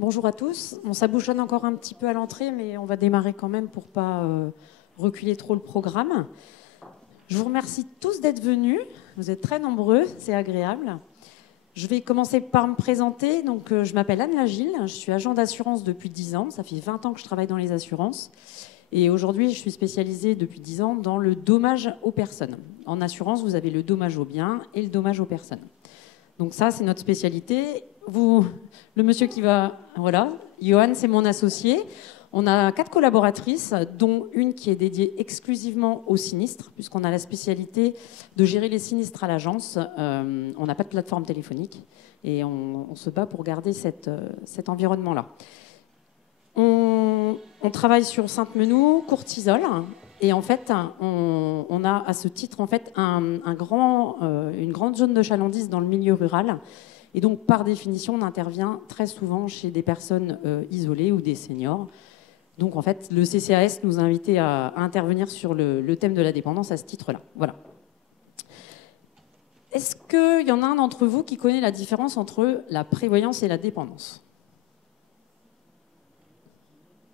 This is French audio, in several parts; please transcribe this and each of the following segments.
Bonjour à tous. Ça bouchonne encore un petit peu à l'entrée, mais on va démarrer quand même pour pas reculer trop le programme. Je vous remercie tous d'être venus. Vous êtes très nombreux, c'est agréable. Je vais commencer par me présenter. Donc, je m'appelle Anne Lagile, je suis agent d'assurance depuis 10 ans. Ça fait 20 ans que je travaille dans les assurances. Et aujourd'hui, je suis spécialisée depuis 10 ans dans le dommage aux personnes. En assurance, vous avez le dommage aux biens et le dommage aux personnes. Donc ça, c'est notre spécialité. Le monsieur qui va... Voilà, Johan, c'est mon associé. On a 4 collaboratrices, dont une qui est dédiée exclusivement aux sinistres, puisqu'on a la spécialité de gérer les sinistres à l'agence. On n'a pas de plateforme téléphonique et on se bat pour garder cet environnement-là. On travaille sur Sainte-Menou, Courtisol. Et en fait, on a à ce titre en fait, une grande zone de chalandise dans le milieu rural. Et donc, par définition, on intervient très souvent chez des personnes isolées ou des seniors. Donc, en fait, le CCAS nous a invités à intervenir sur le thème de la dépendance à ce titre-là. Voilà. Est-ce qu'il y en a un d'entre vous qui connaît la différence entre la prévoyance et la dépendance ?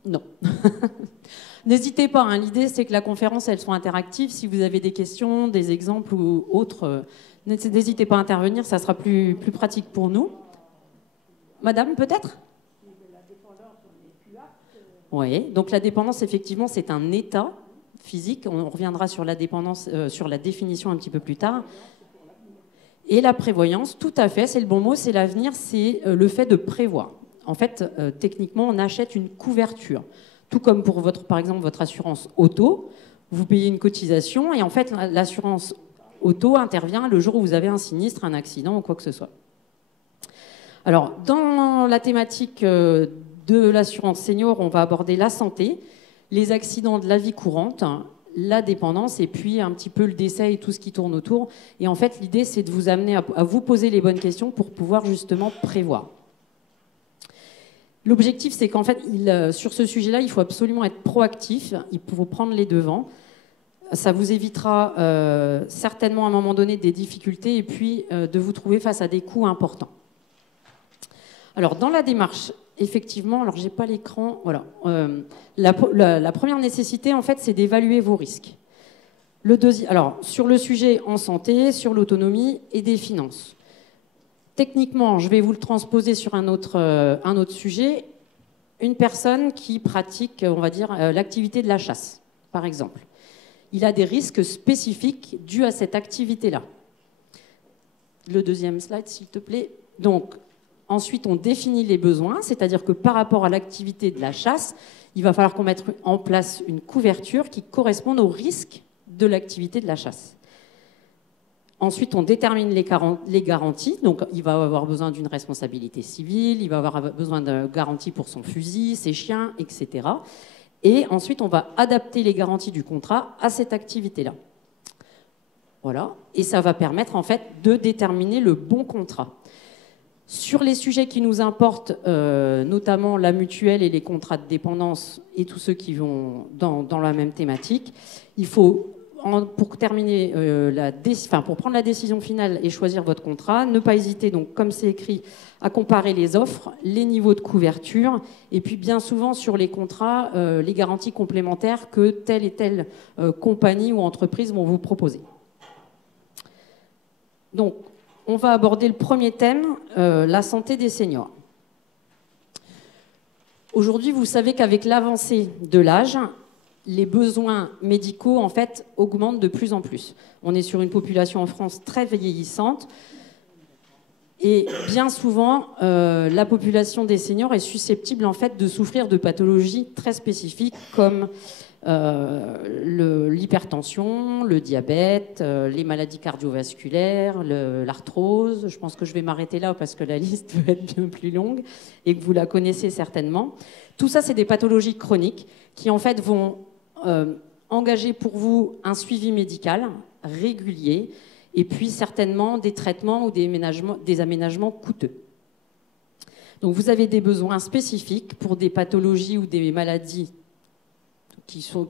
Non. N'hésitez pas, hein. L'idée c'est que la conférence elle soit interactive. Si vous avez des questions, des exemples ou autres, n'hésitez pas à intervenir, ça sera plus pratique pour nous. Madame, peut-être ? Oui, donc la dépendance, effectivement, c'est un état physique. On reviendra sur la dépendance, sur la définition un petit peu plus tard. Et la prévoyance, tout à fait, c'est le bon mot, c'est l'avenir, c'est le fait de prévoir. En fait, techniquement, on achète une couverture. Tout comme pour par exemple, votre assurance auto, vous payez une cotisation et en fait, l'assurance auto intervient le jour où vous avez un sinistre, un accident ou quoi que ce soit. Alors, dans la thématique de l'assurance senior, on va aborder la santé, les accidents de la vie courante, la dépendance et puis un petit peu le décès et tout ce qui tourne autour. Et en fait, l'idée, c'est de vous amener à vous poser les bonnes questions pour pouvoir justement prévoir. L'objectif, c'est qu'en fait, sur ce sujet-là, il faut absolument être proactif, il faut prendre les devants. Ça vous évitera certainement à un moment donné des difficultés et puis de vous trouver face à des coûts importants. Alors, dans la démarche, effectivement, alors j'ai pas l'écran, voilà. La première nécessité, en fait, c'est d'évaluer vos risques. Alors, sur le sujet en santé, sur l'autonomie et des finances. Techniquement, je vais vous le transposer sur un autre sujet. Une personne qui pratique, on va dire, l'activité de la chasse, par exemple. Il a des risques spécifiques dus à cette activité-là. Le deuxième slide, s'il te plaît. Donc, ensuite, on définit les besoins, c'est-à-dire que par rapport à l'activité de la chasse, il va falloir qu'on mette en place une couverture qui corresponde aux risques de l'activité de la chasse. Ensuite, on détermine les garanties. Donc, il va avoir besoin d'une responsabilité civile, il va avoir besoin de garanties pour son fusil, ses chiens, etc. Et ensuite, on va adapter les garanties du contrat à cette activité-là. Voilà. Et ça va permettre, en fait, de déterminer le bon contrat. Sur les sujets qui nous importent, notamment la mutuelle et les contrats de dépendance et tous ceux qui vont dans la même thématique, il faut... Pour terminer, pour prendre la décision finale et choisir votre contrat, ne pas hésiter, donc, comme c'est écrit, à comparer les offres, les niveaux de couverture, et puis bien souvent sur les contrats, les garanties complémentaires que telle et telle compagnie ou entreprise vont vous proposer. Donc, on va aborder le premier thème, la santé des seniors. Aujourd'hui, vous savez qu'avec l'avancée de l'âge, les besoins médicaux, en fait, augmentent de plus en plus. On est sur une population en France très vieillissante. Et bien souvent, la population des seniors est susceptible, en fait, de souffrir de pathologies très spécifiques comme l'hypertension, le diabète, les maladies cardiovasculaires, l'arthrose. Je pense que je vais m'arrêter là parce que la liste peut être bien plus longue et que vous la connaissez certainement. Tout ça, c'est des pathologies chroniques qui, en fait, vont engager pour vous un suivi médical régulier et puis certainement des traitements ou des aménagements coûteux. Donc vous avez des besoins spécifiques pour des pathologies ou des maladies qui sont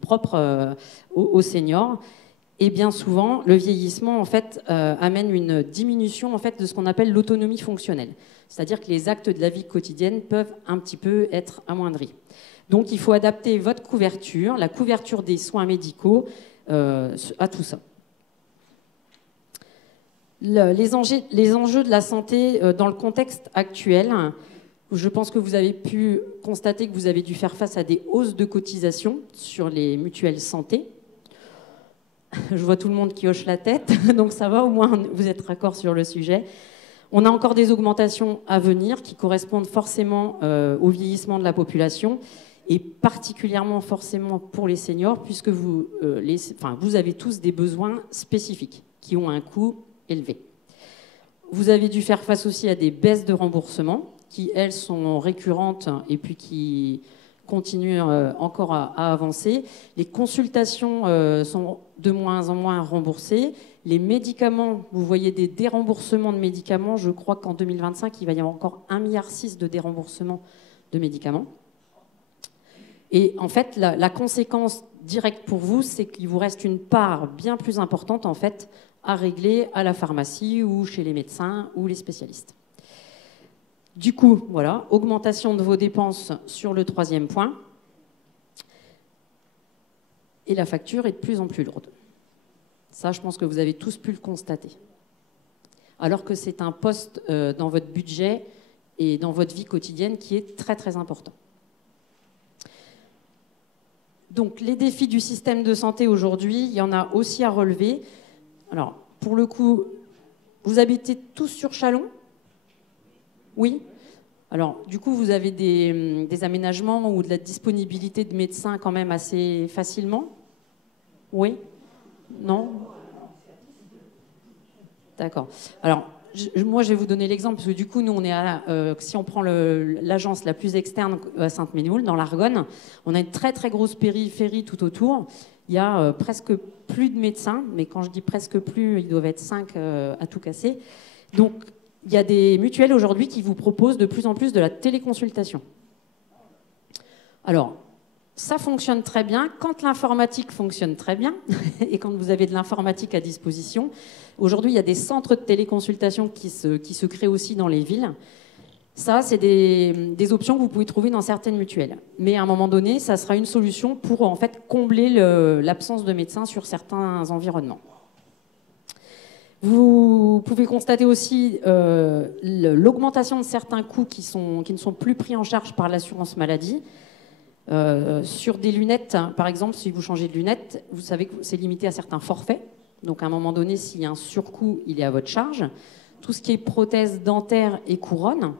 propres aux seniors Et bien souvent, le vieillissement en fait, amène une diminution en fait, de ce qu'on appelle l'autonomie fonctionnelle. C'est-à-dire que les actes de la vie quotidienne peuvent un petit peu être amoindris. Donc il faut adapter votre couverture, la couverture des soins médicaux à tout ça. Les enjeux de la santé dans le contexte actuel, je pense que vous avez pu constater que vous avez dû faire face à des hausses de cotisations sur les mutuelles santé. Je vois tout le monde qui hoche la tête, donc ça va, au moins vous êtes raccord sur le sujet. On a encore des augmentations à venir qui correspondent forcément au vieillissement de la population et particulièrement forcément pour les seniors, puisque vous avez tous des besoins spécifiques qui ont un coût élevé. Vous avez dû faire face aussi à des baisses de remboursement qui, elles, sont récurrentes et puis qui continuent encore à avancer. Les consultations sont de moins en moins remboursées. Les médicaments, vous voyez des déremboursements de médicaments. Je crois qu'en 2025, il va y avoir encore 1,6 milliard de déremboursements de médicaments. Et en fait, la conséquence directe pour vous, c'est qu'il vous reste une part bien plus importante en fait, à régler à la pharmacie ou chez les médecins ou les spécialistes. Du coup, voilà, augmentation de vos dépenses sur le 3e point. Et la facture est de plus en plus lourde. Ça, je pense que vous avez tous pu le constater. Alors que c'est un poste dans votre budget et dans votre vie quotidienne qui est très très important. Donc, les défis du système de santé aujourd'hui, il y en a aussi à relever. Alors, pour le coup, vous habitez tous sur Châlons ? Oui. Alors, du coup, vous avez des aménagements ou de la disponibilité de médecins quand même assez facilement ? Oui ? Non ? D'accord. Alors, moi, je vais vous donner l'exemple, parce que du coup, nous, on est si on prend l'agence la plus externe à Sainte-Ménéhould, dans l'Argonne, on a une très, très grosse périphérie tout autour. Il y a presque plus de médecins, mais quand je dis presque plus, ils doivent être 5 à tout casser. Donc, il y a des mutuelles aujourd'hui qui vous proposent de plus en plus de la téléconsultation. Alors, ça fonctionne très bien quand l'informatique fonctionne très bien et quand vous avez de l'informatique à disposition. Aujourd'hui, il y a des centres de téléconsultation qui se créent aussi dans les villes. Ça, c'est des options que vous pouvez trouver dans certaines mutuelles. Mais à un moment donné, ça sera une solution pour en fait combler l'absence de médecins sur certains environnements. Vous pouvez constater aussi l'augmentation de certains coûts qui ne sont plus pris en charge par l'assurance maladie. Sur des lunettes, par exemple, si vous changez de lunettes, vous savez que c'est limité à certains forfaits. Donc à un moment donné, s'il y a un surcoût, il est à votre charge. Tout ce qui est prothèse dentaire et couronne,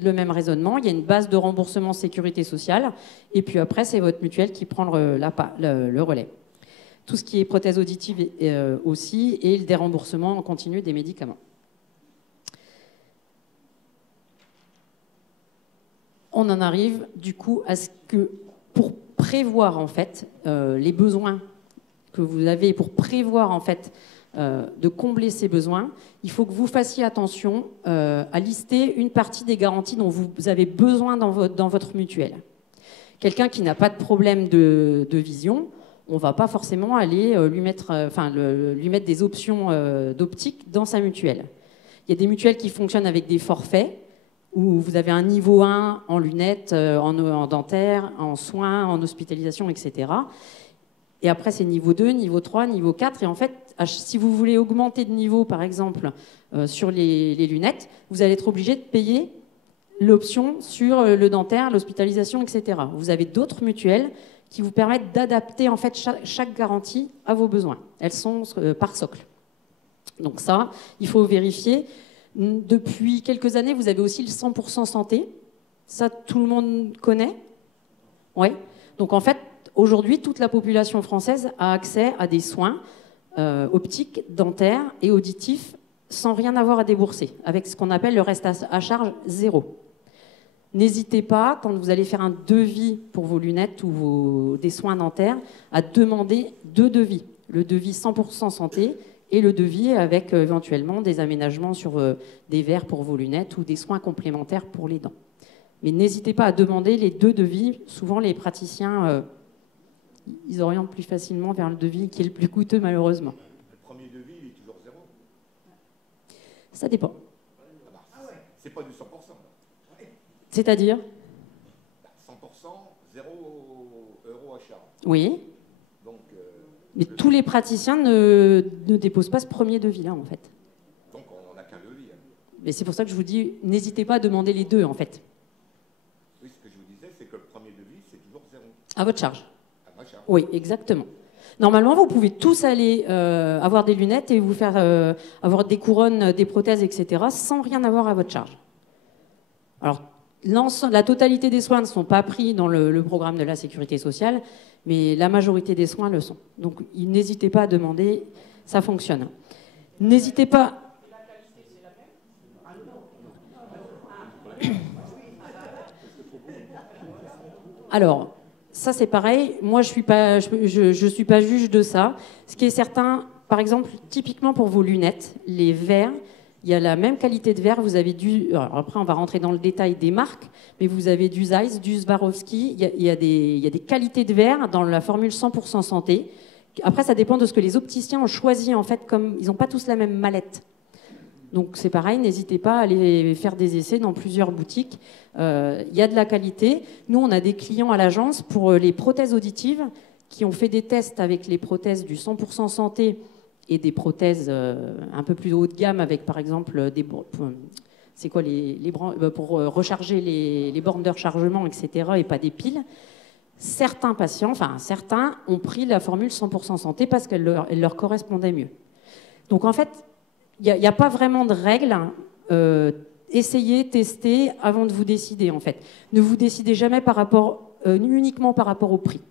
le même raisonnement. Il y a une base de remboursement sécurité sociale. Et puis après, c'est votre mutuelle qui prend le relais. Tout ce qui est prothèse auditive aussi, et le déremboursement en continu des médicaments. On en arrive du coup à ce que, pour prévoir en fait les besoins que vous avez, pour prévoir en fait de combler ces besoins, il faut que vous fassiez attention à lister une partie des garanties dont vous avez besoin dans votre mutuelle. Quelqu'un qui n'a pas de problème de vision, on ne va pas forcément aller lui mettre des options d'optique dans sa mutuelle. Il y a des mutuelles qui fonctionnent avec des forfaits, où vous avez un niveau 1 en lunettes, en dentaire, en soins, en hospitalisation, etc. Et après, c'est niveau 2, niveau 3, niveau 4. Et en fait, si vous voulez augmenter de niveau, par exemple, sur les lunettes, vous allez être obligé de payer l'option sur le dentaire, l'hospitalisation, etc. Vous avez d'autres mutuelles qui vous permettent d'adapter en fait chaque garantie à vos besoins. Elles sont par socle. Donc ça, il faut vérifier. Depuis quelques années, vous avez aussi le 100% santé. Ça, tout le monde connaît. Ouais. Donc en fait, aujourd'hui, toute la population française a accès à des soins optiques, dentaires et auditifs sans rien avoir à débourser, avec ce qu'on appelle le reste à charge zéro. N'hésitez pas, quand vous allez faire un devis pour vos lunettes ou des soins dentaires, à demander 2 devis. Le devis 100% santé et le devis avec éventuellement des aménagements sur des verres pour vos lunettes ou des soins complémentaires pour les dents. Mais n'hésitez pas à demander les 2 devis. Souvent, les praticiens, ils orientent plus facilement vers le devis qui est le plus coûteux, malheureusement. Le premier devis, il est toujours 0. Ça dépend. C'est pas du 100%. C'est-à-dire 100%, 0 € à charge. Oui. Donc, mais tous les praticiens ne déposent pas ce premier devis-là, en fait. Donc, on n'a qu'un devis. Hein. Mais c'est pour ça que je vous dis, n'hésitez pas à demander les deux, en fait. Oui, ce que je vous disais, c'est que le premier devis, c'est toujours 0. À votre charge. À ma charge. Oui, exactement. Normalement, vous pouvez tous aller avoir des lunettes et vous faire avoir des couronnes, des prothèses, etc., sans rien avoir à votre charge. Alors, la totalité des soins ne sont pas pris dans le programme de la sécurité sociale, mais la majorité des soins le sont. Donc, n'hésitez pas à demander, ça fonctionne. N'hésitez pas... Alors, ça c'est pareil. Moi, je suis pas juge de ça. Ce qui est certain, par exemple, typiquement pour vos lunettes, les verres, il y a la même qualité de verre. Vous avez alors après, on va rentrer dans le détail des marques, mais vous avez du Zeiss, du Swarovski. Il y a des qualités de verre dans la formule 100% santé. Après, ça dépend de ce que les opticiens ont choisi, en fait, comme ils n'ont pas tous la même mallette. Donc c'est pareil, n'hésitez pas à aller faire des essais dans plusieurs boutiques. Il y a de la qualité. Nous, on a des clients à l'agence pour les prothèses auditives qui ont fait des tests avec les prothèses du 100% santé et des prothèses un peu plus haut de gamme avec, par exemple, c'est quoi pour recharger les bornes de rechargement, etc., et pas des piles. Certains patients, enfin certains, ont pris la formule 100% santé parce qu'elle leur correspondait mieux. Donc en fait, il n'y a pas vraiment de règles. Essayez, testez avant de vous décider, en fait. Ne vous décidez jamais uniquement par rapport au prix.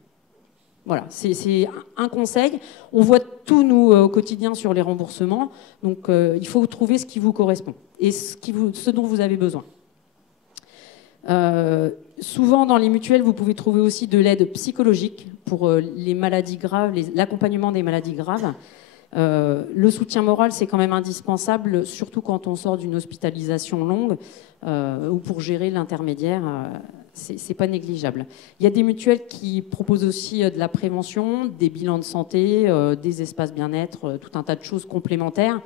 Voilà, c'est un conseil. On voit tout, nous, au quotidien sur les remboursements. Donc, il faut trouver ce qui vous correspond et ce dont vous avez besoin. Souvent, dans les mutuelles, vous pouvez trouver aussi de l'aide psychologique pour les maladies graves, l'accompagnement des maladies graves. Le soutien moral, c'est quand même indispensable, surtout quand on sort d'une hospitalisation longue ou pour gérer l'intermédiaire, c'est pas négligeable. Il y a des mutuelles qui proposent aussi de la prévention, des bilans de santé, des espaces bien-être, tout un tas de choses complémentaires.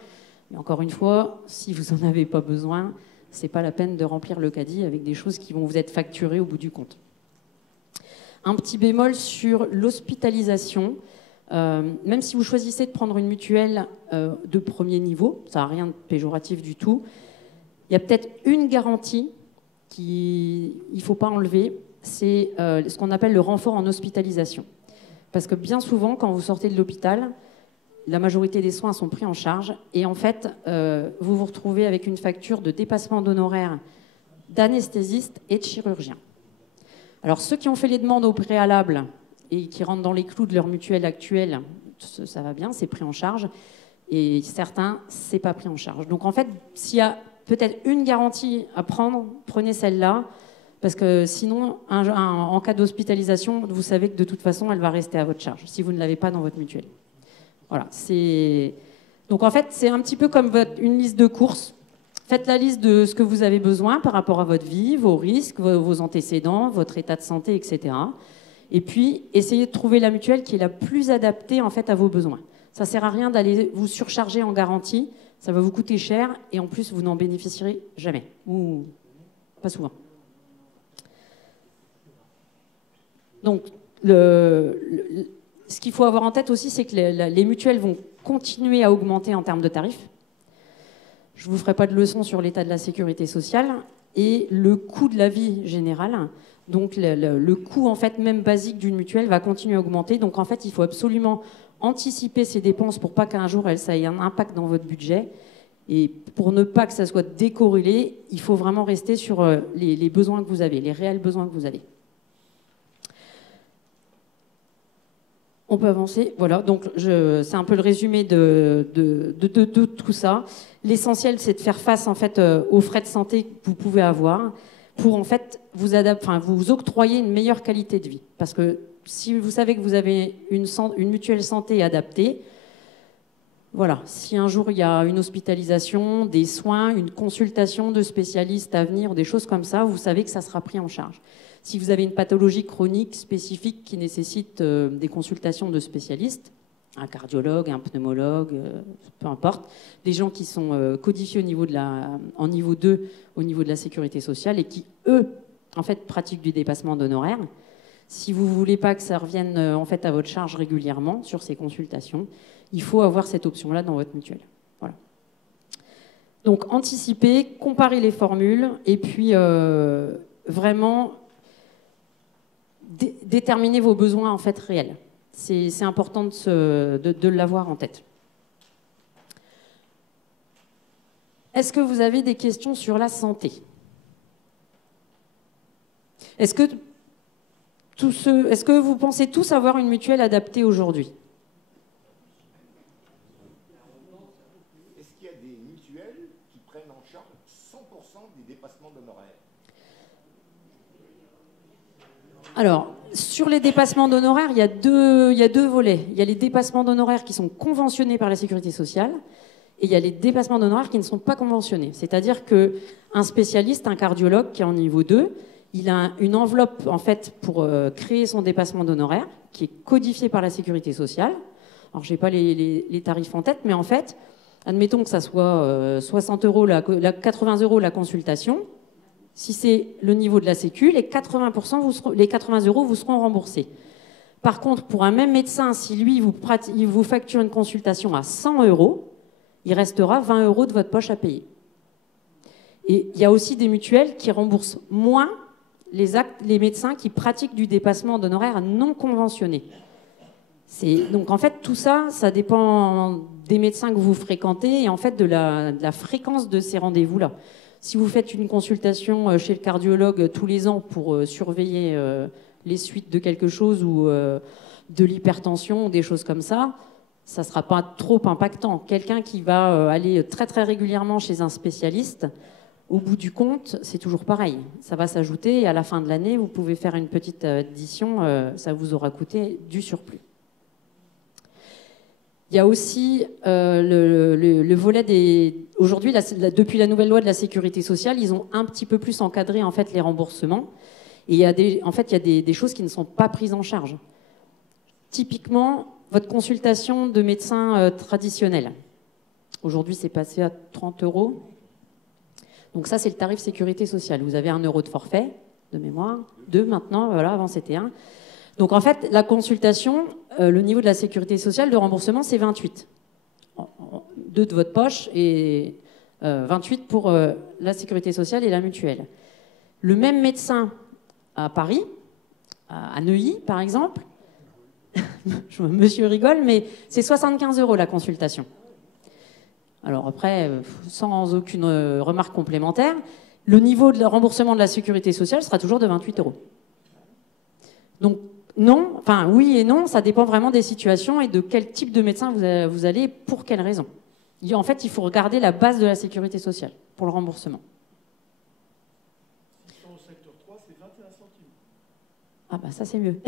Mais encore une fois, si vous n'en avez pas besoin, c'est pas la peine de remplir le caddie avec des choses qui vont vous être facturées au bout du compte. Un petit bémol sur l'hospitalisation. Même si vous choisissez de prendre une mutuelle de premier niveau, ça n'a rien de péjoratif du tout, il y a peut-être une garantie qu'il ne faut pas enlever, c'est ce qu'on appelle le renfort en hospitalisation. Parce que bien souvent, quand vous sortez de l'hôpital, la majorité des soins sont pris en charge et en fait, vous vous retrouvez avec une facture de dépassement d'honoraires d'anesthésiste et de chirurgien. Alors ceux qui ont fait les demandes au préalable et qui rentrent dans les clous de leur mutuelle actuelle, ça va bien, c'est pris en charge. Et certains, c'est pas pris en charge. Donc en fait, s'il y a peut-être une garantie à prendre, prenez celle-là, parce que sinon, en cas d'hospitalisation, vous savez que de toute façon, elle va rester à votre charge, si vous ne l'avez pas dans votre mutuelle. Voilà. Donc en fait, c'est un petit peu comme une liste de courses. Faites la liste de ce que vous avez besoin par rapport à votre vie, vos risques, vos antécédents, votre état de santé, etc. Et puis, essayez de trouver la mutuelle qui est la plus adaptée en fait à vos besoins. Ça ne sert à rien d'aller vous surcharger en garantie. Ça va vous coûter cher et en plus, vous n'en bénéficierez jamais. Ou pas souvent. Donc, ce qu'il faut avoir en tête aussi, c'est que les mutuelles vont continuer à augmenter en termes de tarifs. Je ne vous ferai pas de leçon sur l'état de la sécurité sociale et le coût de la vie générale. Donc le coût en fait même basique d'une mutuelle va continuer à augmenter. Donc en fait, il faut absolument anticiper ces dépenses pour pas qu'un jour ça ait un impact dans votre budget. Et pour ne pas que ça soit décorrélé, il faut vraiment rester sur les besoins que vous avez, les réels besoins que vous avez. On peut avancer. Voilà, donc c'est un peu le résumé de tout ça. L'essentiel, c'est de faire face en fait aux frais de santé que vous pouvez avoir pour en fait vous octroyer une meilleure qualité de vie. Parce que si vous savez que vous avez une mutuelle santé adaptée, Voilà, si un jour il y a une hospitalisation, des soins, une consultation de spécialistes à venir, des choses comme ça, vous savez que ça sera pris en charge. Si vous avez une pathologie chronique spécifique qui nécessite des consultations de spécialistes, un cardiologue, un pneumologue, peu importe, des gens qui sont codifiés en niveau 2 au niveau de la sécurité sociale et qui, eux, en fait, pratiquent du dépassement d'honoraires. Si vous ne voulez pas que ça revienne en fait, à votre charge régulièrement sur ces consultations, il faut avoir cette option-là dans votre mutuelle. Voilà. Donc, anticiper, comparer les formules et puis vraiment déterminer vos besoins en fait réels. C'est important de l'avoir en tête. Est-ce que vous avez des questions sur la santé? Est-ce que vous pensez tous avoir une mutuelle adaptée aujourd'hui? Est-ce qu'il y a des mutuelles qui prennent en charge 100% des dépassements d'honoraires? Alors, sur les dépassements d'honoraires, il y a deux volets. Il y a les dépassements d'honoraires qui sont conventionnés par la Sécurité sociale et il y a les dépassements d'honoraires qui ne sont pas conventionnés. C'est-à-dire qu'un spécialiste, un cardiologue qui est en niveau 2, il a une enveloppe en fait, pour créer son dépassement d'honoraires qui est codifiée par la Sécurité sociale. Alors, je n'ai pas les tarifs en tête, mais en fait, admettons que ça soit 60 €, 80 € la consultation. Si c'est le niveau de la Sécu, les 80 € vous seront remboursés. Par contre, pour un même médecin, si lui il vous facture une consultation à 100 €, il restera 20 € de votre poche à payer. Et il y a aussi des mutuelles qui remboursent moins les médecins qui pratiquent du dépassement d'honoraires non conventionnés. Donc en fait, tout ça, ça dépend des médecins que vous fréquentez et en fait de la fréquence de ces rendez-vous-là. Si vous faites une consultation chez le cardiologue tous les ans pour surveiller les suites de quelque chose ou de l'hypertension ou des choses comme ça, ça ne sera pas trop impactant. Quelqu'un qui va aller très très régulièrement chez un spécialiste, au bout du compte, c'est toujours pareil. Ça va s'ajouter et à la fin de l'année, vous pouvez faire une petite addition, ça vous aura coûté du surplus. Il y a aussi le volet des... Aujourd'hui, depuis la nouvelle loi de la sécurité sociale, ils ont un petit peu plus encadré en fait, les remboursements. Et il y a des choses qui ne sont pas prises en charge. Typiquement, votre consultation de médecin traditionnel. Aujourd'hui, c'est passé à 30 €. Donc ça, c'est le tarif sécurité sociale. Vous avez 1 € de forfait, de mémoire. 2 maintenant, voilà, avant c'était 1. Donc en fait, la consultation, le niveau de la sécurité sociale de remboursement, c'est 28. 2 de votre poche et 28 pour la sécurité sociale et la mutuelle. Le même médecin à Paris, à Neuilly par exemple, monsieur rigole, mais c'est 75 € la consultation. Alors après, sans aucune remarque complémentaire, le niveau de remboursement de la sécurité sociale sera toujours de 28 €. Donc non, enfin oui et non, ça dépend vraiment des situations et de quel type de médecin vous allez, pour quelle raison. En fait, il faut regarder la base de la sécurité sociale pour le remboursement. Si c'est au secteur 3, c'est 21 centimes. Ah bah ça c'est mieux.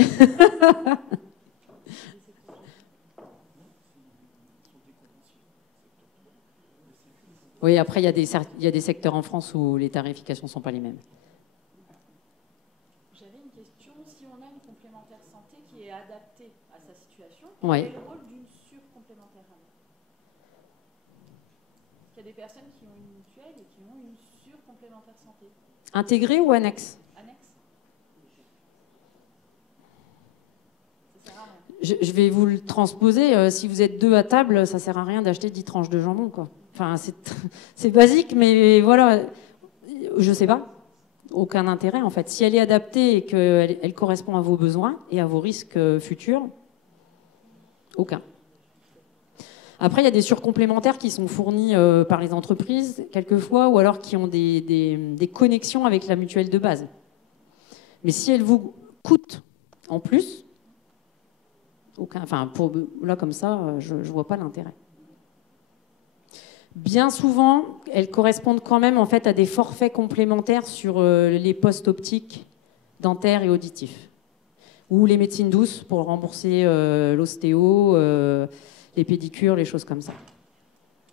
Oui, après il y a des secteurs en France où les tarifications ne sont pas les mêmes. Adapté à sa situation, ouais. Quel est le rôle d'une surcomplémentaire alors? Il y a des personnes qui ont une mutuelle et qui ont une surcomplémentaire santé. Intégrée ou annexe? Annexe. Ça sert à rien. Je vais vous le transposer. Si vous êtes 2 à table, ça ne sert à rien d'acheter 10 tranches de jambon, quoi. Enfin, c'est basique, mais voilà. Je ne sais pas. Aucun intérêt en fait. Si elle est adaptée et qu'elle correspond à vos besoins et à vos risques futurs, aucun. Après, il y a des surcomplémentaires qui sont fournis par les entreprises, quelquefois, ou alors qui ont des connexions avec la mutuelle de base. Mais si elle vous coûte en plus, aucun. Enfin, là comme ça, je ne vois pas l'intérêt. Bien souvent, elles correspondent quand même en fait à des forfaits complémentaires sur les postes optiques, dentaires et auditifs. Ou les médecines douces pour rembourser l'ostéo, les pédicures, les choses comme ça.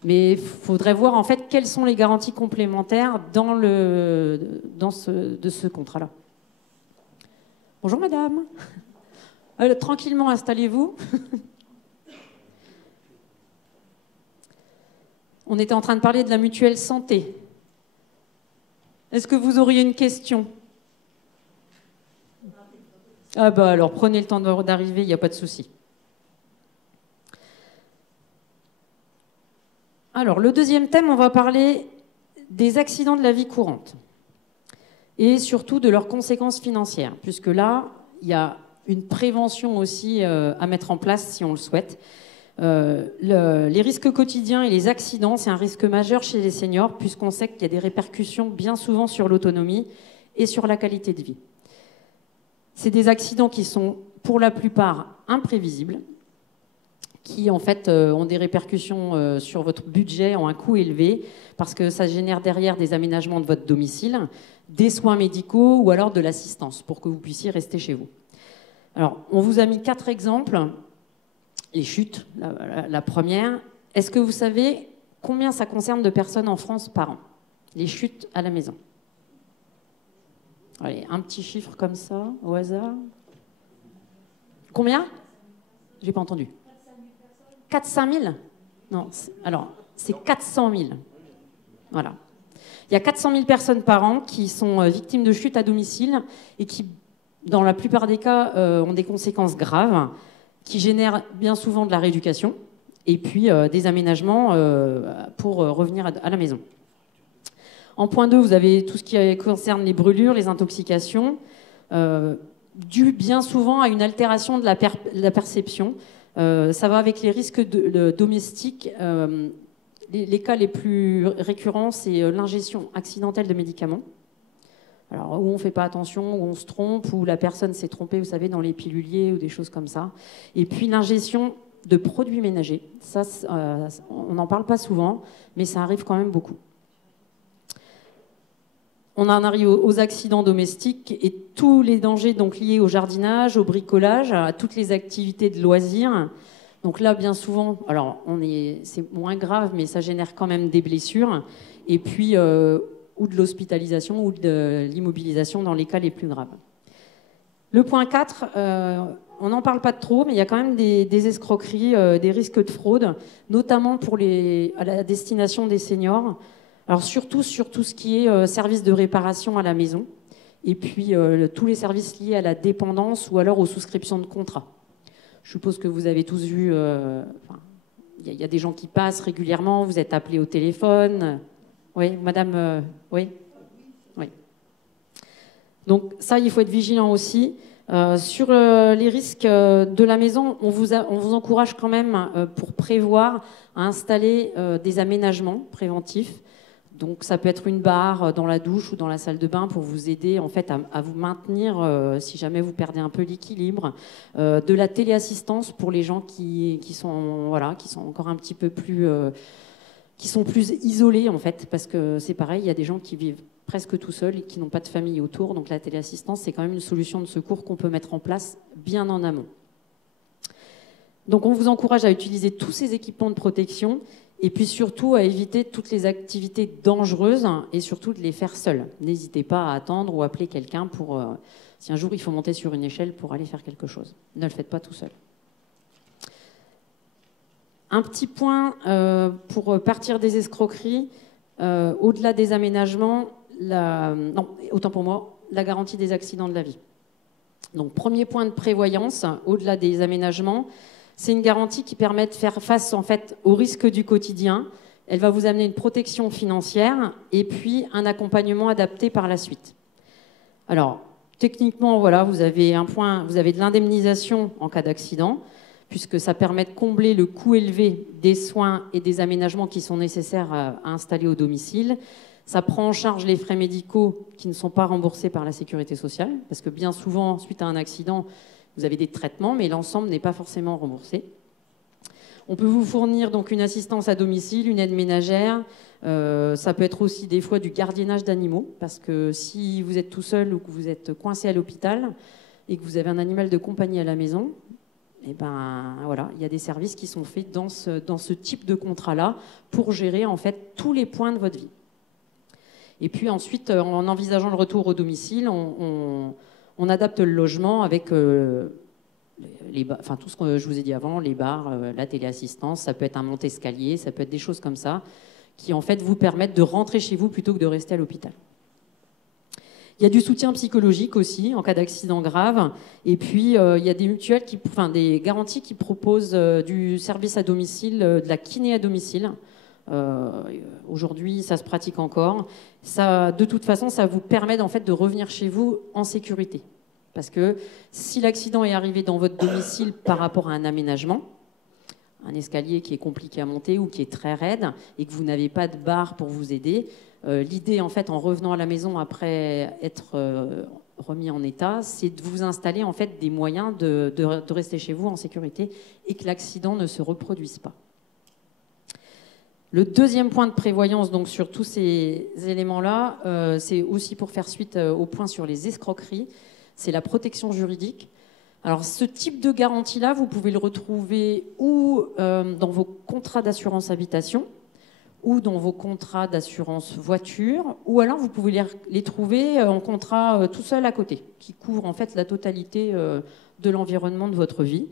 Mais il faudrait voir en fait quelles sont les garanties complémentaires de ce contrat-là. Bonjour madame. Tranquillement, installez-vous. On était en train de parler de la mutuelle santé. Est-ce que vous auriez une question? Ah bah alors prenez le temps d'arriver, il n'y a pas de souci. Alors le deuxième thème, on va parler des accidents de la vie courante et surtout de leurs conséquences financières, puisque là, il y a une prévention aussi à mettre en place si on le souhaite. Les risques quotidiens et les accidents, c'est un risque majeur chez les seniors, puisqu'on sait qu'il y a des répercussions bien souvent sur l'autonomie et sur la qualité de vie. C'est des accidents qui sont pour la plupart imprévisibles, qui en fait ont des répercussions sur votre budget, ont un coût élevé, parce que ça génère derrière des aménagements de votre domicile, des soins médicaux ou alors de l'assistance, pour que vous puissiez rester chez vous. Alors, on vous a mis 4 exemples. Les chutes, la première. Est-ce que vous savez combien ça concerne de personnes en France par an? Les chutes à la maison. Allez, un petit chiffre comme ça, au hasard. Combien? J'ai pas entendu. 400 000? Non, alors, c'est 400 000. Voilà. Il y a 400 000 personnes par an qui sont victimes de chutes à domicile et qui, dans la plupart des cas, ont des conséquences graves, qui génèrent bien souvent de la rééducation et puis des aménagements pour revenir à la maison. En point 2, vous avez tout ce qui concerne les brûlures, les intoxications, dû bien souvent à une altération de la perception. Ça va avec les risques domestiques. Les cas les plus récurrents, c'est l'ingestion accidentelle de médicaments. Alors, où on ne fait pas attention, où on se trompe, où la personne s'est trompée, vous savez, dans les piluliers ou des choses comme ça. Et puis l'ingestion de produits ménagers. Ça, on n'en parle pas souvent, mais ça arrive quand même beaucoup. On en arrive aux accidents domestiques et tous les dangers donc, liés au jardinage, au bricolage, à toutes les activités de loisirs. Donc là, bien souvent, alors c'est moins grave, mais ça génère quand même des blessures. Et puis, ou de l'hospitalisation ou de l'immobilisation dans les cas les plus graves. Le point 4, on n'en parle pas de trop, mais il y a quand même des escroqueries, des risques de fraude, notamment à la destination des seniors. Alors surtout sur tout ce qui est services de réparation à la maison, et puis tous les services liés à la dépendance ou alors aux souscriptions de contrats. Je suppose que vous avez tous vu, il y a des gens qui passent régulièrement, vous êtes appelés au téléphone. Oui, madame, oui. Donc ça, il faut être vigilant aussi. Sur les risques de la maison, on vous encourage quand même, pour prévoir, à installer des aménagements préventifs. Donc ça peut être une barre dans la douche ou dans la salle de bain pour vous aider en fait à vous maintenir si jamais vous perdez un peu l'équilibre. De la téléassistance pour les gens qui sont encore un petit peu plus qui sont plus isolés en fait, parce que c'est pareil, il y a des gens qui vivent presque tout seuls et qui n'ont pas de famille autour, donc la téléassistance c'est quand même une solution de secours qu'on peut mettre en place bien en amont. Donc on vous encourage à utiliser tous ces équipements de protection et puis surtout à éviter toutes les activités dangereuses et surtout de les faire seuls. N'hésitez pas à attendre ou appeler quelqu'un pour si un jour il faut monter sur une échelle pour aller faire quelque chose. Ne le faites pas tout seul. Un petit point pour partir des escroqueries, au-delà des aménagements, autant pour moi, la garantie des accidents de la vie. Donc premier point de prévoyance, au-delà des aménagements, c'est une garantie qui permet de faire face en fait aux risques du quotidien. Elle va vous amener une protection financière et puis un accompagnement adapté par la suite. Alors techniquement, voilà, vous avez de l'indemnisation en cas d'accident, puisque ça permet de combler le coût élevé des soins et des aménagements qui sont nécessaires à installer au domicile. Ça prend en charge les frais médicaux qui ne sont pas remboursés par la sécurité sociale, parce que bien souvent, suite à un accident, vous avez des traitements, mais l'ensemble n'est pas forcément remboursé. On peut vous fournir donc une assistance à domicile, une aide ménagère. Ça peut être aussi des fois du gardiennage d'animaux, parce que si vous êtes tout seul ou que vous êtes coincé à l'hôpital et que vous avez un animal de compagnie à la maison, Et ben voilà, il y a des services qui sont faits dans ce type de contrat-là pour gérer en fait tous les points de votre vie. Et puis ensuite, en envisageant le retour au domicile, on adapte le logement avec tout ce que je vous ai dit avant, les bars, la téléassistance, ça peut être un monte-escalier, ça peut être des choses comme ça, qui en fait vous permettent de rentrer chez vous plutôt que de rester à l'hôpital. Il y a du soutien psychologique aussi en cas d'accident grave. Et puis, il y a des mutuelles, des garanties qui proposent du service à domicile, de la kiné à domicile. Aujourd'hui, ça se pratique encore. Ça, de toute façon, ça vous permet en fait, de revenir chez vous en sécurité. Parce que si l'accident est arrivé dans votre domicile par rapport à un aménagement, un escalier qui est compliqué à monter ou qui est très raide et que vous n'avez pas de barre pour vous aider, l'idée, en fait, en revenant à la maison après être remis en état, c'est de vous installer en fait, des moyens de rester chez vous en sécurité et que l'accident ne se reproduise pas. Le deuxième point de prévoyance donc, sur tous ces éléments-là, c'est aussi pour faire suite au point sur les escroqueries, c'est la protection juridique. Alors, ce type de garantie-là, vous pouvez le retrouver ou dans vos contrats d'assurance habitation, ou dans vos contrats d'assurance voiture, ou alors vous pouvez les trouver en contrat tout seul à côté, qui couvre en fait la totalité de l'environnement de votre vie.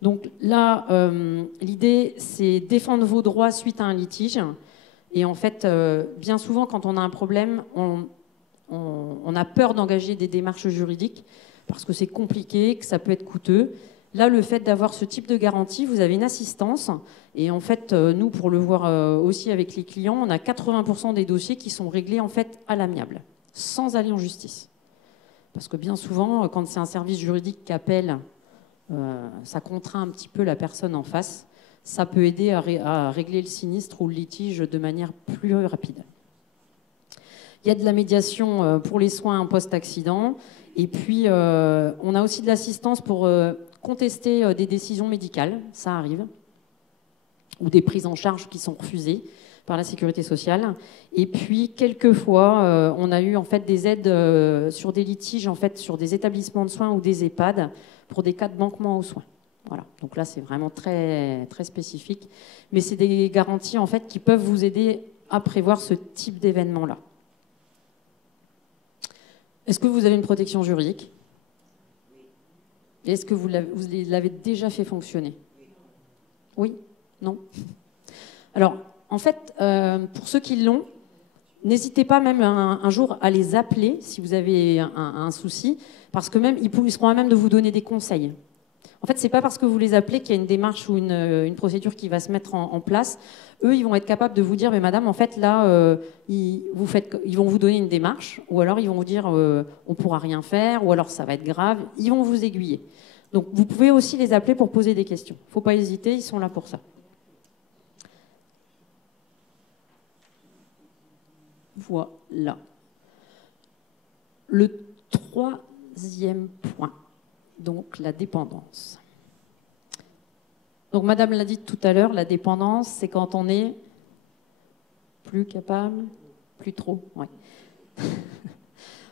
Donc là, l'idée, c'est défendre vos droits suite à un litige. Et en fait, bien souvent, quand on a un problème, on a peur d'engager des démarches juridiques parce que c'est compliqué, que ça peut être coûteux. Là, le fait d'avoir ce type de garantie, vous avez une assistance. Et en fait, nous, pour le voir aussi avec les clients, on a 80% des dossiers qui sont réglés en fait à l'amiable, sans aller en justice. Parce que bien souvent, quand c'est un service juridique qui appelle, ça contraint un petit peu la personne en face. Ça peut aider à régler le sinistre ou le litige de manière plus rapide. Il y a de la médiation pour les soins post-accident. Et puis, on a aussi de l'assistance pour contester des décisions médicales, ça arrive, ou des prises en charge qui sont refusées par la sécurité sociale. Et puis, quelquefois, on a eu en fait des aides sur des litiges, en fait, sur des établissements de soins ou des EHPAD pour des cas de manquement aux soins. Voilà. Donc là, c'est vraiment très, très spécifique. Mais c'est des garanties en fait qui peuvent vous aider à prévoir ce type d'événement-là. Est-ce que vous avez une protection juridique ? Est-ce que vous l'avez déjà fait fonctionner ? Oui ? Non ? Alors, en fait, pour ceux qui l'ont, n'hésitez pas même un jour à les appeler si vous avez un souci, parce que même ils seront à même de vous donner des conseils. En fait, c'est pas parce que vous les appelez qu'il y a une démarche ou une procédure qui va se mettre en place. Eux, ils vont être capables de vous dire, mais madame, en fait, là, ils vont vous donner une démarche, ou alors ils vont vous dire, on pourra rien faire, ou alors ça va être grave. Ils vont vous aiguiller. Donc, vous pouvez aussi les appeler pour poser des questions. Faut pas hésiter, ils sont là pour ça. Voilà. Le troisième point. Donc, la dépendance. Donc, madame l'a dit tout à l'heure, la dépendance, c'est quand on est plus capable, plus trop. Ouais.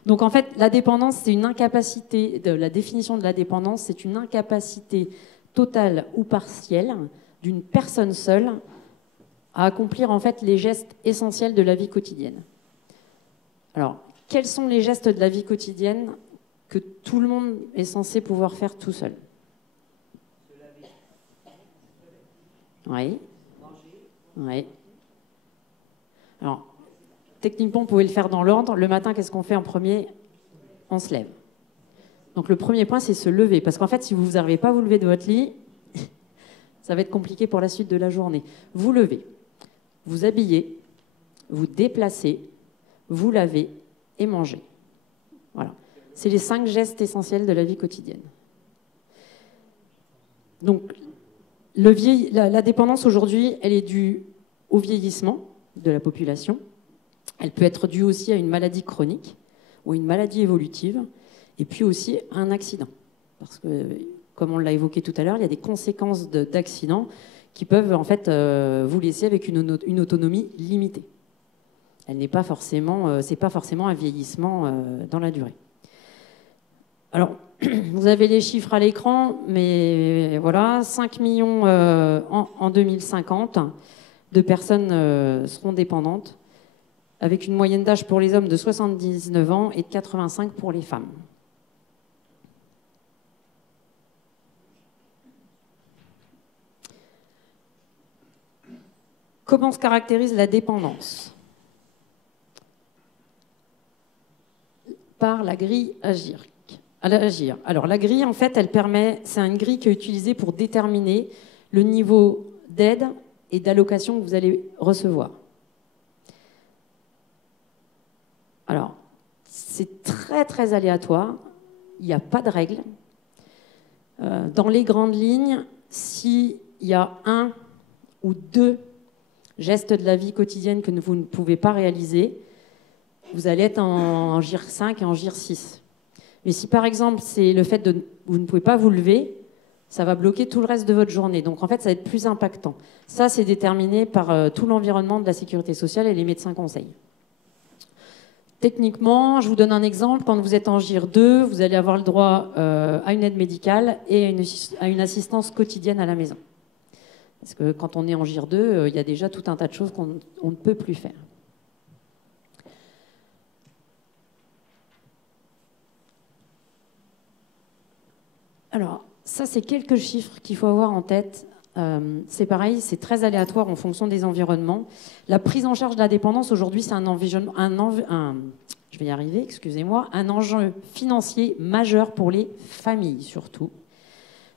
Donc, en fait, la dépendance, c'est une incapacité, la définition de la dépendance, c'est une incapacité totale ou partielle d'une personne seule à accomplir, en fait, les gestes essentiels de la vie quotidienne. Alors, quels sont les gestes de la vie quotidienne que tout le monde est censé pouvoir faire tout seul? Oui. Oui. Alors, techniquement, on pouvait le faire dans l'ordre. Le matin, qu'est-ce qu'on fait en premier? On se lève. Donc, le premier point, c'est se lever. Parce qu'en fait, si vous n'arrivez pas à vous lever de votre lit, ça va être compliqué pour la suite de la journée. Vous levez, vous habillez, vous déplacez, vous lavez et mangez. Voilà. C'est les 5 gestes essentiels de la vie quotidienne. Donc, la dépendance aujourd'hui, elle est due au vieillissement de la population. Elle peut être due aussi à une maladie chronique ou une maladie évolutive, et puis aussi à un accident. Parce que, comme on l'a évoqué tout à l'heure, il y a des conséquences d'accidents qui peuvent en fait vous laisser avec une autonomie limitée. Elle n'est pas forcément, c'est pas forcément un vieillissement dans la durée. Alors, vous avez les chiffres à l'écran, mais voilà, 5 millions en 2050 de personnes seront dépendantes, avec une moyenne d'âge pour les hommes de 79 ans et de 85 pour les femmes. Comment se caractérise la dépendance? Par la grille Agir. Alors la grille, en fait, c'est une grille qui est utilisée pour déterminer le niveau d'aide et d'allocation que vous allez recevoir. Alors, c'est très très aléatoire, il n'y a pas de règle. Dans les grandes lignes, s'il y a un ou deux gestes de la vie quotidienne que vous ne pouvez pas réaliser, vous allez être en GIR 5 et en GIR 6. Mais si par exemple c'est le fait de vous ne pouvez pas vous lever, ça va bloquer tout le reste de votre journée. Donc en fait, ça va être plus impactant. Ça, c'est déterminé par tout l'environnement de la sécurité sociale et les médecins conseils. Techniquement, je vous donne un exemple. Quand vous êtes en GIR 2, vous allez avoir le droit à une aide médicale et à une assistance quotidienne à la maison. Parce que quand on est en GIR 2, il y a déjà tout un tas de choses qu'on ne peut plus faire. Alors, ça, c'est quelques chiffres qu'il faut avoir en tête. C'est pareil, c'est très aléatoire en fonction des environnements. La prise en charge de la dépendance, aujourd'hui, c'est un enjeu financier majeur pour les familles, surtout.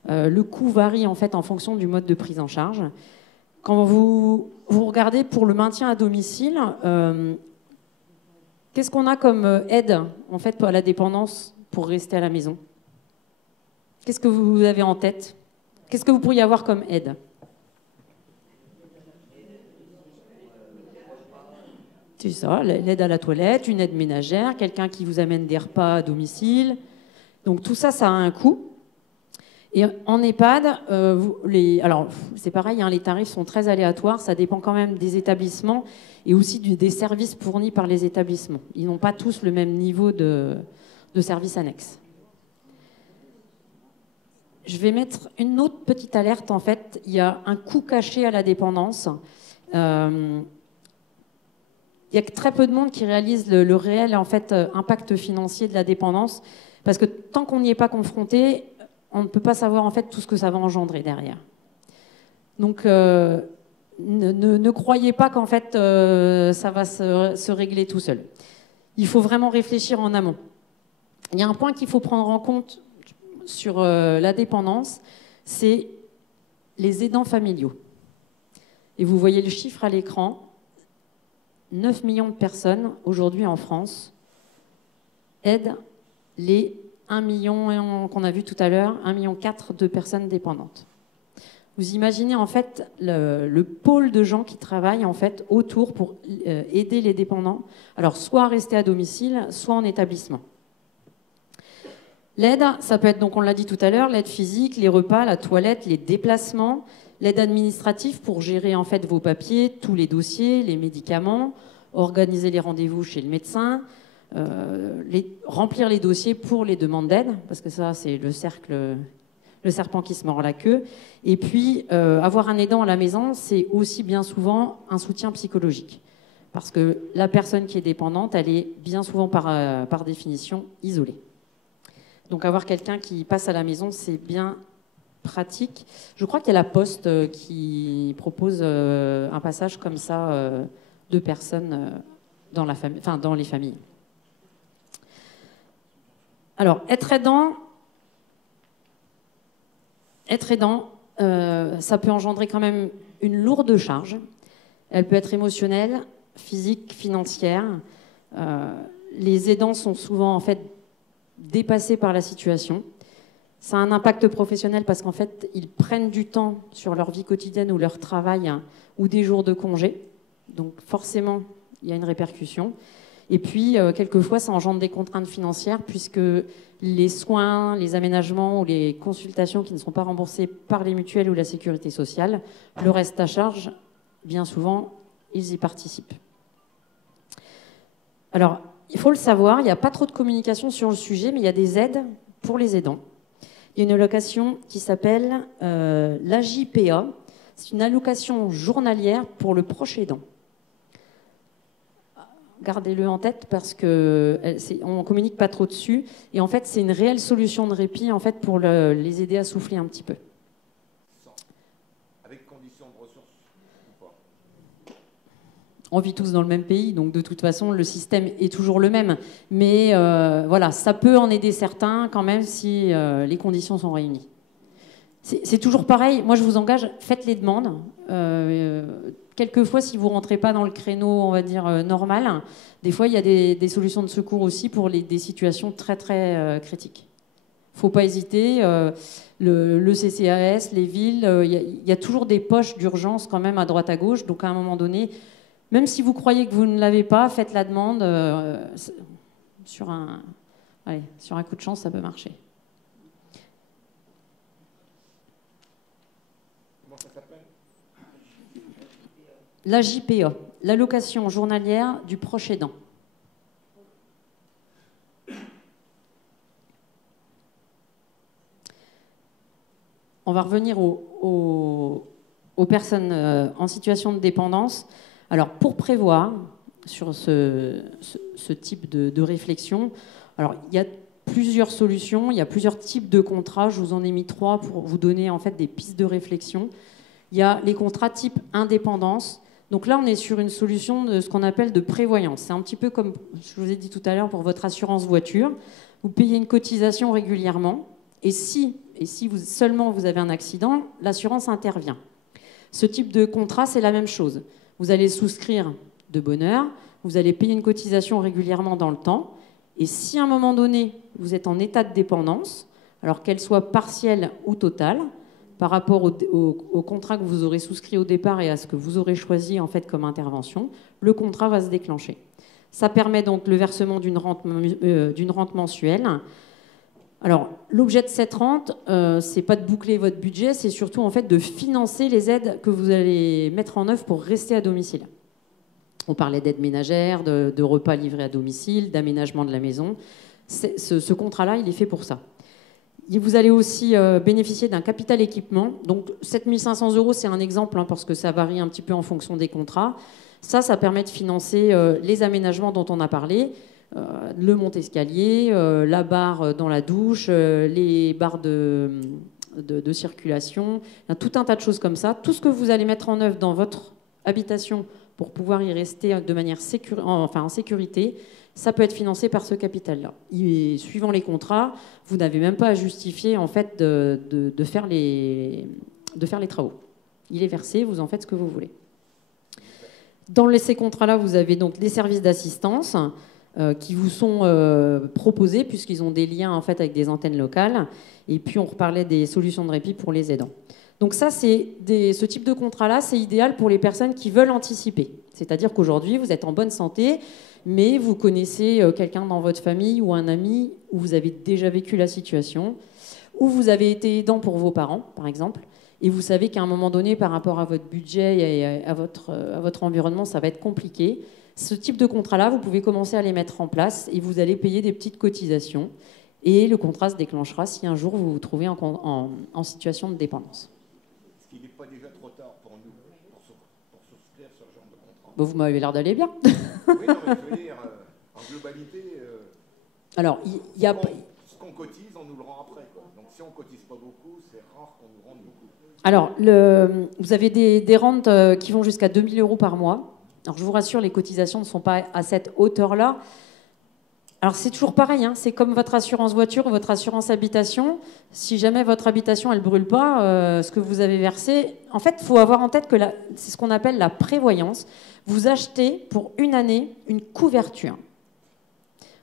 Le coût varie, en fait, en fonction du mode de prise en charge. Quand vous regardez pour le maintien à domicile, qu'est-ce qu'on a comme aide, en fait, à la dépendance pour rester à la maison? Qu'est-ce que vous avez en tête? Qu'est-ce que vous pourriez avoir comme aide? C'est ça, l'aide à la toilette, une aide ménagère, quelqu'un qui vous amène des repas à domicile. Donc tout ça, ça a un coût. Et en EHPAD, alors c'est pareil, hein, les tarifs sont très aléatoires, ça dépend quand même des établissements et aussi des services fournis par les établissements. Ils n'ont pas tous le même niveau de services annexes. Je vais mettre une autre petite alerte, en fait. Il y a un coût caché à la dépendance. Il y a très peu de monde qui réalise le réel, en fait, impact financier de la dépendance, parce que tant qu'on n'y est pas confronté, on ne peut pas savoir, en fait, tout ce que ça va engendrer derrière. Donc, ne croyez pas qu'en fait, ça va se régler tout seul. Il faut vraiment réfléchir en amont. Il y a un point qu'il faut prendre en compte sur la dépendance, c'est les aidants familiaux. Et vous voyez le chiffre à l'écran, 9 millions de personnes aujourd'hui en France aident les 1 million qu'on a vu tout à l'heure, 1,4 million de personnes dépendantes. Vous imaginez en fait le pôle de gens qui travaillent en fait autour pour aider les dépendants, alors soit à rester à domicile, soit en établissement. L'aide, ça peut être, donc on l'a dit tout à l'heure, l'aide physique, les repas, la toilette, les déplacements, l'aide administrative pour gérer en fait vos papiers, tous les dossiers, les médicaments, organiser les rendez-vous chez le médecin, remplir les dossiers pour les demandes d'aide, parce que ça c'est le serpent qui se mord la queue. Et puis avoir un aidant à la maison, c'est aussi bien souvent un soutien psychologique, parce que la personne qui est dépendante, elle est bien souvent par définition isolée. Donc avoir quelqu'un qui passe à la maison, c'est bien pratique. Je crois qu'il y a la Poste qui propose un passage comme ça de personnes dans les familles. Alors, être aidant, ça peut engendrer quand même une lourde charge. Elle peut être émotionnelle, physique, financière. Les aidants sont souvent en fait dépassés par la situation. Ça a un impact professionnel parce qu'en fait, ils prennent du temps sur leur vie quotidienne ou leur travail ou des jours de congé. Donc forcément, il y a une répercussion. Et puis, quelquefois, ça engendre des contraintes financières puisque les soins, les aménagements ou les consultations qui ne sont pas remboursés par les mutuelles ou la sécurité sociale, le reste à charge, bien souvent, ils y participent. Alors, il faut le savoir, il n'y a pas trop de communication sur le sujet, mais il y a des aides pour les aidants. Il y a une allocation qui s'appelle l'AJPA. C'est une allocation journalière pour le proche aidant. Gardez-le en tête parce qu'on ne communique pas trop dessus. Et en fait, c'est une réelle solution de répit en fait, pour les aider à souffler un petit peu. Avec conditions de ressources ou pas? On vit tous dans le même pays, donc de toute façon, le système est toujours le même. Mais voilà, ça peut en aider certains quand même si les conditions sont réunies. C'est toujours pareil. Moi, je vous engage, faites les demandes. Quelquefois, si vous ne rentrez pas dans le créneau, on va dire, normal, des fois, il y a des solutions de secours aussi pour des situations très, très critiques. Il ne faut pas hésiter. Le CCAS, les villes, il y a toujours des poches d'urgence quand même à droite à gauche. Donc, à un moment donné, même si vous croyez que vous ne l'avez pas, faites la demande. Sur un coup de chance, ça peut marcher. Comment ça s'appelle? L'AJPA, l'allocation journalière du proche aidant. On va revenir aux personnes en situation de dépendance. Alors, pour prévoir sur ce type de réflexion, alors, il y a plusieurs solutions, il y a plusieurs types de contrats. Je vous en ai mis 3 pour vous donner en fait des pistes de réflexion. Il y a les contrats type indépendance. Donc là, on est sur une solution de ce qu'on appelle de prévoyance. C'est un petit peu comme je vous ai dit tout à l'heure pour votre assurance voiture. Vous payez une cotisation régulièrement et si seulement vous avez un accident, l'assurance intervient. Ce type de contrat, c'est la même chose. Vous allez souscrire de bonne heure, vous allez payer une cotisation régulièrement dans le temps et si à un moment donné, vous êtes en état de dépendance, alors qu'elle soit partielle ou totale, par rapport au contrat que vous aurez souscrit au départ et à ce que vous aurez choisi en fait comme intervention, le contrat va se déclencher. Ça permet donc le versement d'une rente mensuelle. Alors, l'objet de cette rente, c'est pas de boucler votre budget, c'est surtout en fait de financer les aides que vous allez mettre en œuvre pour rester à domicile. On parlait d'aide ménagère, de repas livrés à domicile, d'aménagement de la maison. Ce contrat-là, il est fait pour ça. Vous allez aussi bénéficier d'un capital équipement. Donc 7 500 €, c'est un exemple, parce que ça varie un petit peu en fonction des contrats. Ça permet de financer les aménagements dont on a parlé, le monte-escalier, la barre dans la douche, les barres de circulation, tout un tas de choses comme ça. Tout ce que vous allez mettre en œuvre dans votre habitation pour pouvoir y rester de manière en sécurité, ça peut être financé par ce capital-là. Suivant les contrats, vous n'avez même pas à justifier en fait, de faire les travaux. Il est versé, vous en faites ce que vous voulez. Dans ces contrats-là, vous avez donc des services d'assistance qui vous sont proposés puisqu'ils ont des liens en fait, avec des antennes locales. Et puis, on reparlait des solutions de répit pour les aidants. Donc ça, ce type de contrat-là, c'est idéal pour les personnes qui veulent anticiper. C'est-à-dire qu'aujourd'hui, vous êtes en bonne santé, mais vous connaissez quelqu'un dans votre famille ou un ami où vous avez déjà vécu la situation, où vous avez été aidant pour vos parents, par exemple, et vous savez qu'à un moment donné, par rapport à votre budget et à votre environnement, ça va être compliqué. Ce type de contrat-là, vous pouvez commencer à les mettre en place et vous allez payer des petites cotisations. Et le contrat se déclenchera si un jour vous vous trouvez en situation de dépendance. Est-ce qu'il n'est pas déjà trop tard pour nous pour souscrire ce genre de contrat? Bon, vous m'avez l'air d'aller bien. Oui, non, mais je veux dire, en globalité, Alors, il y a... ce qu'on cotise, on nous le rend après, quoi. Donc si on ne cotise pas beaucoup, c'est rare qu'on nous rende beaucoup. Alors, vous avez des rentes qui vont jusqu'à 2 000 € par mois. Alors, je vous rassure, les cotisations ne sont pas à cette hauteur-là. Alors, c'est toujours pareil, c'est comme votre assurance voiture ou votre assurance habitation. Si jamais votre habitation, elle ne brûle pas, ce que vous avez versé... En fait, il faut avoir en tête que c'est ce qu'on appelle la prévoyance. Vous achetez pour une année une couverture.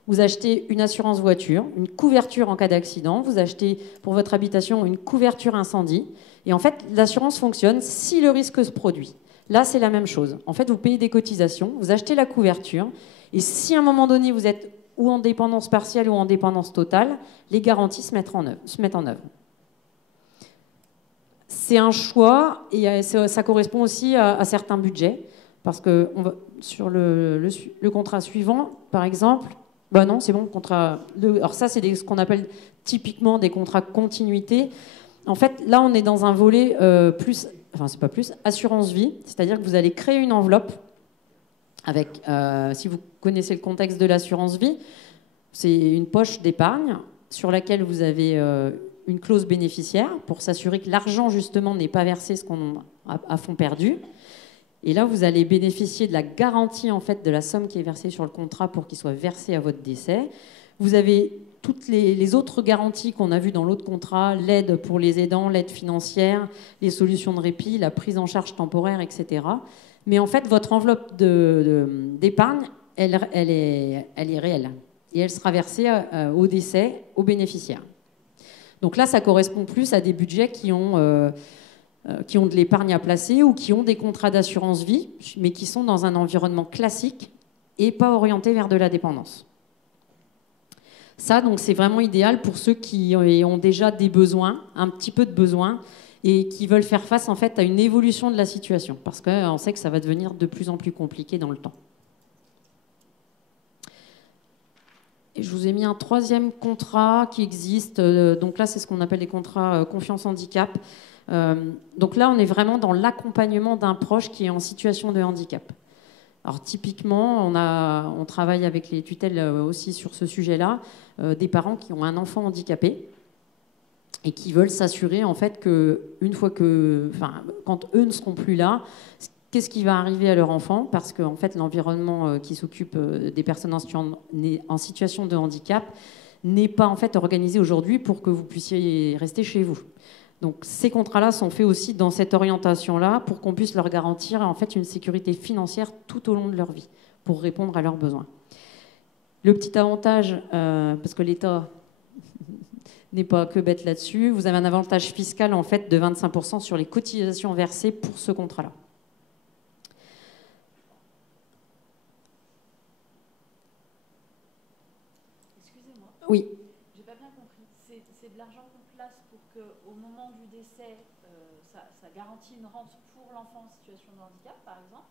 Vous achetez une assurance voiture, une couverture en cas d'accident. Vous achetez pour votre habitation une couverture incendie. Et en fait, l'assurance fonctionne si le risque se produit. Là, c'est la même chose. En fait, vous payez des cotisations, vous achetez la couverture. Et si à un moment donné, vous êtes ou en dépendance partielle ou en dépendance totale, les garanties se mettent en œuvre. C'est un choix et ça correspond aussi à certains budgets. Parce que sur le contrat suivant, par exemple, Bah non, c'est bon. Alors ça, c'est ce qu'on appelle typiquement des contrats continuité. En fait, là, on est dans un volet assurance vie, c'est-à-dire que vous allez créer une enveloppe avec, si vous connaissez le contexte de l'assurance vie, c'est une poche d'épargne sur laquelle vous avez une clause bénéficiaire pour s'assurer que l'argent, justement, n'est pas versé à fonds perdu. Et là, vous allez bénéficier de la garantie, en fait, de la somme qui est versée sur le contrat pour qu'il soit versé à votre décès. Vous avez toutes les autres garanties qu'on a vues dans l'autre contrat, l'aide pour les aidants, l'aide financière, les solutions de répit, la prise en charge temporaire, etc. Mais en fait, votre enveloppe d'épargne, elle est réelle. Et elle sera versée au décès, aux bénéficiaires. Donc là, ça correspond plus à des budgets qui ont de l'épargne à placer ou qui ont des contrats d'assurance vie, mais qui sont dans un environnement classique et pas orientés vers de la dépendance. Ça, donc, c'est vraiment idéal pour ceux qui ont déjà des besoins, un petit peu de besoins, et qui veulent faire face en fait à une évolution de la situation, parce qu'on sait que ça va devenir de plus en plus compliqué dans le temps. Et je vous ai mis un troisième contrat qui existe. Donc là, c'est ce qu'on appelle les contrats confiance handicap. Donc là, on est vraiment dans l'accompagnement d'un proche qui est en situation de handicap. Alors typiquement, on travaille avec les tutelles aussi sur ce sujet-là, des parents qui ont un enfant handicapé et qui veulent s'assurer en fait quand eux ne seront plus là, qu'est-ce qui va arriver à leur enfant, parce que en fait, l'environnement qui s'occupe des personnes en situation de handicap n'est pas en fait organisé aujourd'hui pour que vous puissiez rester chez vous. Donc ces contrats-là sont faits aussi dans cette orientation-là pour qu'on puisse leur garantir en fait une sécurité financière tout au long de leur vie pour répondre à leurs besoins. Le petit avantage, parce que l'État n'est pas que bête là-dessus, vous avez un avantage fiscal en fait de 25% sur les cotisations versées pour ce contrat-là. Excusez-moi. Oui. J'ai pas bien compris. C'est de l'argent qu'on place pour qu'au moment du décès, ça garantit une rente pour l'enfant en situation de handicap, par exemple,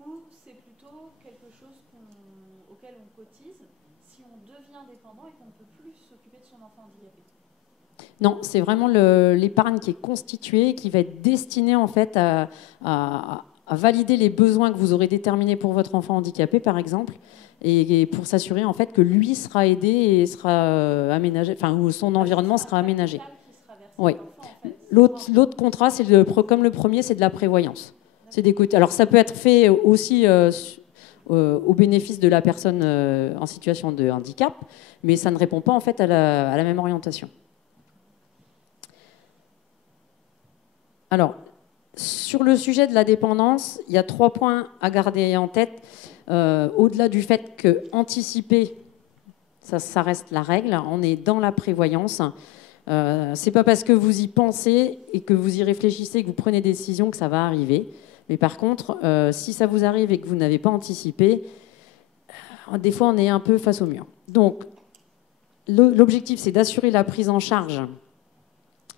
ou c'est plutôt quelque chose auquel on cotise si on devient dépendant et qu'on ne peut plus s'occuper de son enfant handicapé? Non, c'est vraiment l'épargne qui est constituée, qui va être destinée en fait à valider les besoins que vous aurez déterminés pour votre enfant handicapé, par exemple, et pour s'assurer en fait que lui sera aidé et sera aménagé, enfin, où son environnement sera aménagé. Oui. L'autre contrat, c'est comme le premier, c'est de la prévoyance. C'est des côtés. Alors ça peut être fait aussi au bénéfice de la personne en situation de handicap, mais ça ne répond pas en fait à la même orientation. Alors, sur le sujet de la dépendance, il y a 3 points à garder en tête. Au-delà du fait que anticiper, ça reste la règle, on est dans la prévoyance. C'est pas parce que vous y pensez et que vous y réfléchissez, que vous prenez des décisions que ça va arriver. Mais par contre, si ça vous arrive et que vous n'avez pas anticipé, des fois on est un peu face au mur. Donc, l'objectif, c'est d'assurer la prise en charge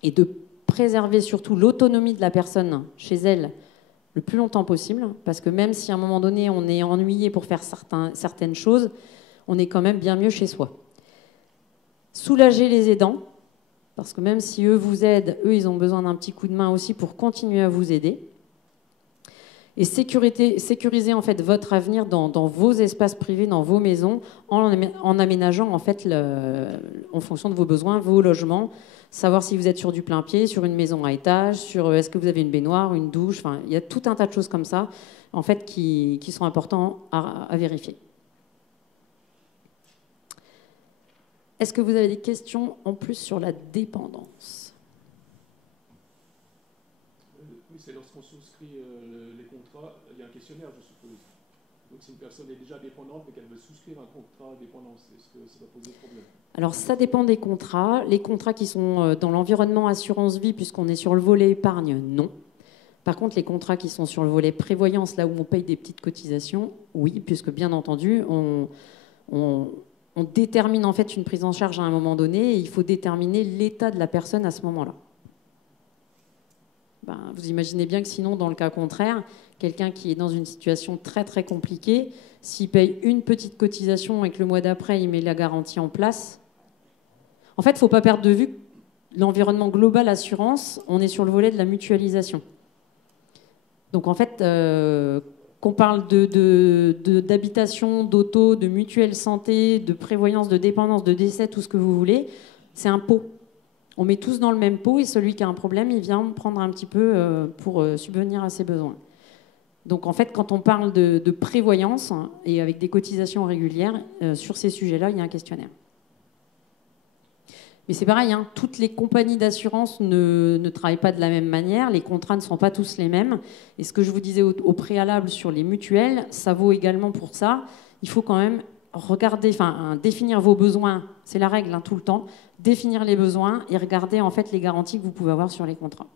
et de préserver surtout l'autonomie de la personne chez elle le plus longtemps possible, parce que même si à un moment donné on est ennuyé pour faire certaines choses, on est quand même bien mieux chez soi. Soulager les aidants, parce que même si eux vous aident, eux ils ont besoin d'un petit coup de main aussi pour continuer à vous aider. Et sécuriser en fait votre avenir dans vos espaces privés, dans vos maisons, en aménageant en fait en fonction de vos besoins, vos logements. Savoir si vous êtes sur du plein pied, sur une maison à étage, sur est-ce que vous avez une baignoire, une douche. Enfin, il y a tout un tas de choses comme ça, en fait, qui sont importantes à vérifier. Est-ce que vous avez des questions en plus sur la dépendance? Oui, c'est lorsqu'on souscrit les contrats, il y a un questionnaire, je suppose. Donc si une personne est déjà dépendante et qu'elle veut souscrire un contrat dépendance, est-ce que ça va poser problème? Alors ça dépend des contrats. Les contrats qui sont dans l'environnement assurance vie, puisqu'on est sur le volet épargne, non. Par contre, les contrats qui sont sur le volet prévoyance, là où on paye des petites cotisations, oui, puisque bien entendu, on détermine en fait une prise en charge à un moment donné et il faut déterminer l'état de la personne à ce moment-là. Vous imaginez bien que sinon, dans le cas contraire, Quelqu'un qui est dans une situation très très compliquée, s'il paye une petite cotisation et que le mois d'après, il met la garantie en place. En fait, il ne faut pas perdre de vue l'environnement global assurance, on est sur le volet de la mutualisation. Donc en fait, qu'on parle d'habitation, d'auto, de mutuelle santé, de prévoyance, de dépendance, de décès, tout ce que vous voulez, c'est un pot. On met tous dans le même pot et celui qui a un problème, il vient prendre un petit peu pour subvenir à ses besoins. Donc en fait, quand on parle de prévoyance et avec des cotisations régulières, sur ces sujets-là, il y a un questionnaire. Mais c'est pareil, hein, toutes les compagnies d'assurance ne travaillent pas de la même manière, les contrats ne sont pas tous les mêmes. Et ce que je vous disais au préalable sur les mutuelles, ça vaut également pour ça. Il faut quand même regarder, définir vos besoins, c'est la règle tout le temps, définir les besoins et regarder en fait les garanties que vous pouvez avoir sur les contrats.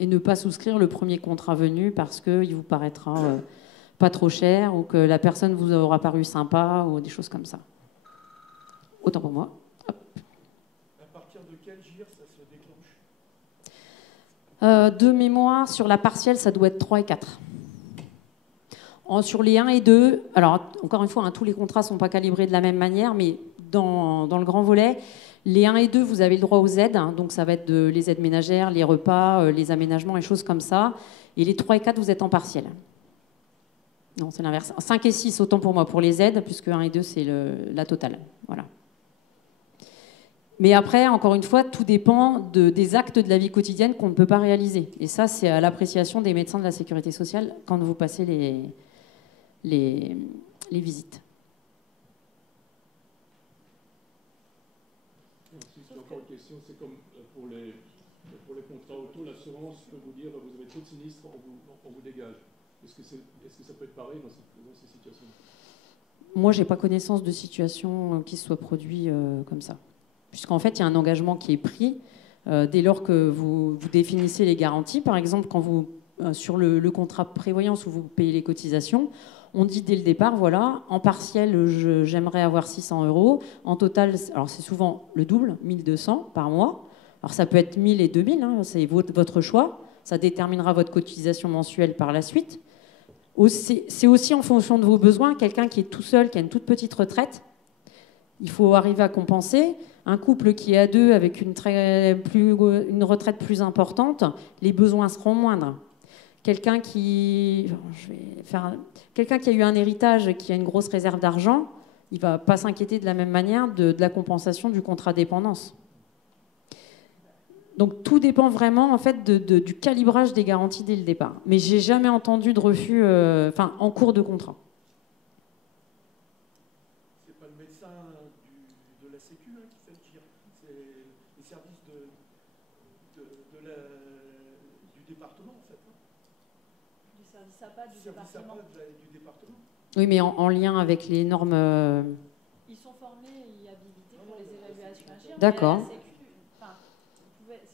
Et ne pas souscrire le premier contrat venu parce qu'il vous paraîtra pas trop cher ou que la personne vous aura paru sympa ou des choses comme ça. Autant pour moi. De mémoire, sur la partielle, ça doit être 3 et 4. Sur les 1 et 2, alors encore une fois, tous les contrats ne sont pas calibrés de la même manière, mais dans le grand volet, les 1 et 2, vous avez le droit aux aides, donc ça va être les aides ménagères, les repas, les aménagements, les choses comme ça. Et les 3 et 4, vous êtes en partielle. Non, c'est l'inverse. 5 et 6, autant pour moi, pour les aides, puisque 1 et 2, c'est la totale. Voilà. Mais après, encore une fois, tout dépend des actes de la vie quotidienne qu'on ne peut pas réaliser. Et ça, c'est à l'appréciation des médecins de la sécurité sociale quand vous passez les visites. Ensuite, encore une question, c'est comme pour les contrats auto, l'assurance peut vous dire vous avez trop de sinistres, on vous dégage. Est-ce que ça peut être pareil dans ces situations? Moi, je n'ai pas connaissance de situation qui se soit produit comme ça. Puisqu'en fait, il y a un engagement qui est pris dès lors que vous définissez les garanties. Par exemple, quand sur le contrat de prévoyance où vous payez les cotisations, on dit dès le départ, voilà, en partiel, j'aimerais avoir 600 €. En total, alors c'est souvent le double, 1200 par mois. Alors ça peut être 1000 et 2000, hein, c'est votre choix. Ça déterminera votre cotisation mensuelle par la suite. C'est aussi en fonction de vos besoins. Quelqu'un qui est tout seul, qui a une toute petite retraite, il faut arriver à compenser. Un couple qui est à deux avec une retraite plus importante, les besoins seront moindres. Quelqu'un qui a eu un héritage, qui a une grosse réserve d'argent, il ne va pas s'inquiéter de la même manière de la compensation du contrat dépendance. Donc tout dépend vraiment en fait du calibrage des garanties dès le départ. Mais j'ai jamais entendu de refus en cours de contrat. C'est pas le médecin de la Sécu qui fait le tir, c'est les services du département en fait. Du service APA du département. Du département. Oui, mais en lien avec les normes. Ils sont formés et habilités pour les évaluations AGIR. D'accord. Si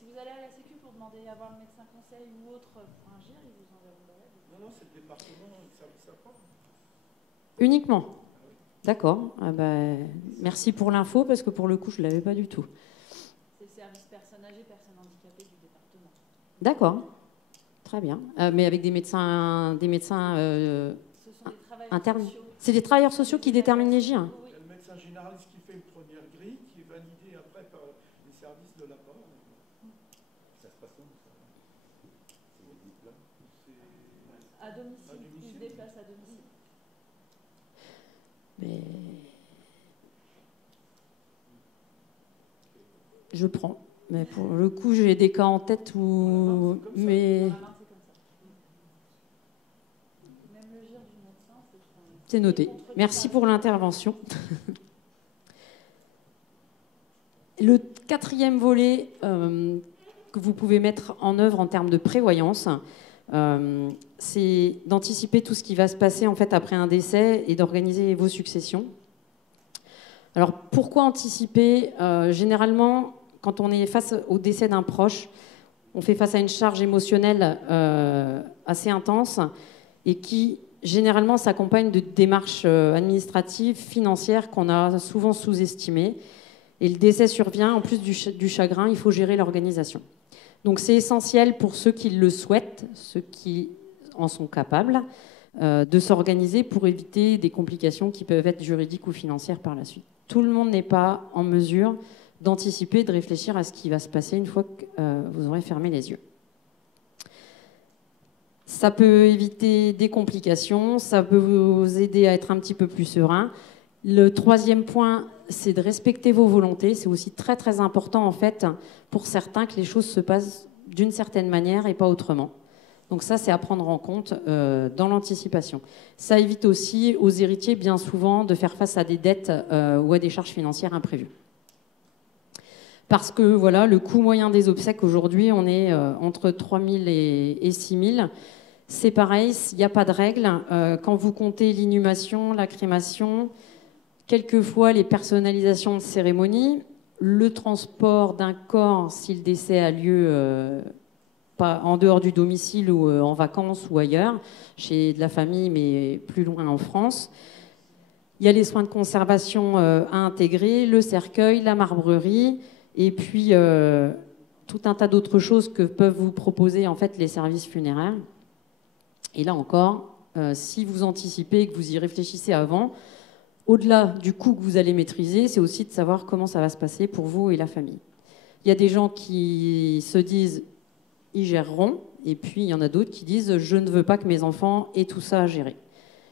vous allez à la Sécu pour demander à voir le médecin conseil ou autre pour un GIR, ils vous enverront la lettre. Non, c'est le département, le service APA. Uniquement. D'accord. Merci pour l'info, parce que pour le coup, je ne l'avais pas du tout. C'est le service personnes âgées, personnes handicapées du département. D'accord. Très bien. Mais avec des médecins Ce sont des travailleurs internes. sociaux. C'est des travailleurs sociaux qui déterminent les GIR. Il y a le médecin généraliste qui fait une première grille, qui est validée après par les services de l'APA. Ça se passe où ça? C'est des diplômes? À domicile. Ils se déplacent à domicile. Mais je prends. Mais pour le coup, j'ai des cas en tête où. Mais c'est noté. Merci pour l'intervention. Le 4e volet que vous pouvez mettre en œuvre en termes de prévoyance, c'est d'anticiper tout ce qui va se passer en fait après un décès et d'organiser vos successions. Alors pourquoi anticiper? Généralement, quand on est face au décès d'un proche, on fait face à une charge émotionnelle assez intense et qui généralement s'accompagne de démarches administratives, financières qu'on a souvent sous-estimées. Et le décès survient, en plus du chagrin, il faut gérer l'organisation. Donc c'est essentiel pour ceux qui le souhaitent, ceux qui en sont capables de s'organiser pour éviter des complications qui peuvent être juridiques ou financières par la suite. Tout le monde n'est pas en mesure d'anticiper, de réfléchir à ce qui va se passer une fois que vous aurez fermé les yeux. Ça peut éviter des complications, ça peut vous aider à être un petit peu plus serein. Le troisième point, c'est de respecter vos volontés. C'est aussi très très important en fait pour certains que les choses se passent d'une certaine manière et pas autrement. Donc ça, c'est à prendre en compte dans l'anticipation. Ça évite aussi aux héritiers bien souvent de faire face à des dettes ou à des charges financières imprévues. Parce que voilà, le coût moyen des obsèques aujourd'hui, on est entre 3 000 et 6 000. C'est pareil, il n'y a pas de règle. Quand vous comptez l'inhumation, la crémation, quelquefois les personnalisations de cérémonie, le transport d'un corps si le décès a lieu pas en dehors du domicile ou en vacances ou ailleurs, chez de la famille mais plus loin en France. Il y a les soins de conservation à intégrer, le cercueil, la marbrerie, et puis tout un tas d'autres choses que peuvent vous proposer en fait les services funéraires. Et là encore, si vous anticipez et que vous y réfléchissez avant, au-delà du coût que vous allez maîtriser, c'est aussi de savoir comment ça va se passer pour vous et la famille. Il y a des gens qui se disent « ils géreront », et puis il y en a d'autres qui disent « je ne veux pas que mes enfants aient tout ça à gérer ».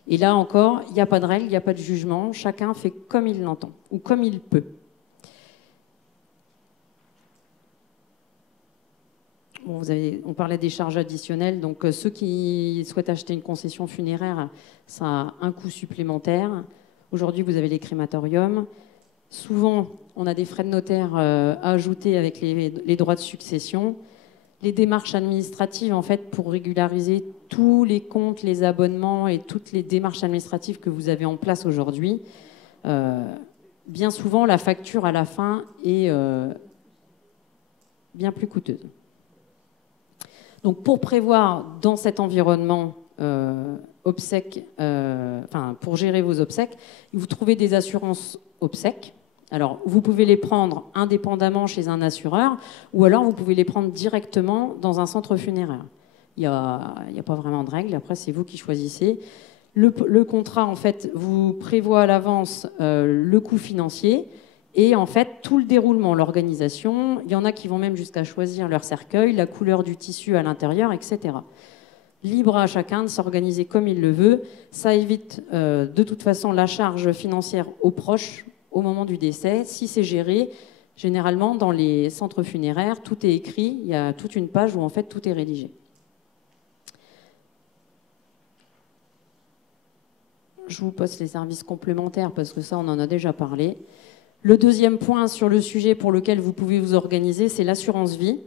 Et là encore, il n'y a pas de règle, il n'y a pas de jugement, chacun fait comme il l'entend ou comme il peut. Bon, on parlait des charges additionnelles, donc ceux qui souhaitent acheter une concession funéraire, ça a un coût supplémentaire. Aujourd'hui, vous avez les crématoriums. Souvent, on a des frais de notaire à ajouter avec les droits de succession. Les démarches administratives, en fait, pour régulariser tous les comptes, les abonnements et toutes les démarches administratives que vous avez en place aujourd'hui, bien souvent, la facture à la fin est bien plus coûteuse. Donc, pour prévoir dans cet environnement obsèques, pour gérer vos obsèques, vous trouvez des assurances obsèques. Alors, vous pouvez les prendre indépendamment chez un assureur, ou alors vous pouvez les prendre directement dans un centre funéraire. Il n'y a pas vraiment de règle. Après, c'est vous qui choisissez. Le contrat, en fait, vous prévoit à l'avance le coût financier. Et en fait, tout le déroulement, l'organisation, il y en a qui vont même jusqu'à choisir leur cercueil, la couleur du tissu à l'intérieur, etc. Libre à chacun de s'organiser comme il le veut. Ça évite de toute façon la charge financière aux proches au moment du décès. Si c'est géré, généralement dans les centres funéraires, tout est écrit. Il y a toute une page où en fait tout est rédigé. Je vous poste les services complémentaires parce que ça, on en a déjà parlé. Le deuxième point sur le sujet pour lequel vous pouvez vous organiser, c'est l'assurance vie.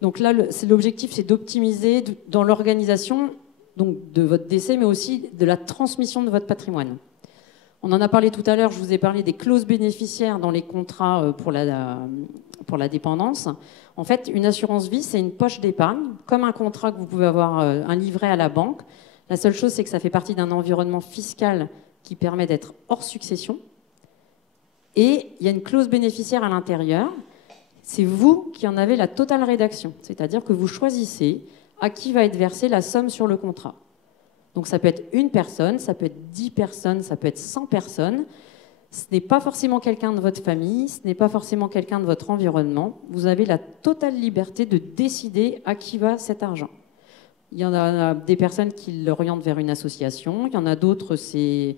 Donc là, l'objectif, c'est d'optimiser dans l'organisation donc de votre décès, mais aussi de la transmission de votre patrimoine. On en a parlé tout à l'heure, je vous ai parlé des clauses bénéficiaires dans les contrats pour la dépendance. En fait, une assurance vie, c'est une poche d'épargne, comme un contrat que vous pouvez avoir, un livret à la banque. La seule chose, c'est que ça fait partie d'un environnement fiscal qui permet d'être hors succession. Et il y a une clause bénéficiaire à l'intérieur. C'est vous qui en avez la totale rédaction. C'est-à-dire que vous choisissez à qui va être versée la somme sur le contrat. Donc ça peut être une personne, ça peut être 10 personnes, ça peut être 100 personnes. Ce n'est pas forcément quelqu'un de votre famille, ce n'est pas forcément quelqu'un de votre environnement. Vous avez la totale liberté de décider à qui va cet argent. Il y en a des personnes qui l'orientent vers une association, il y en a d'autres, c'est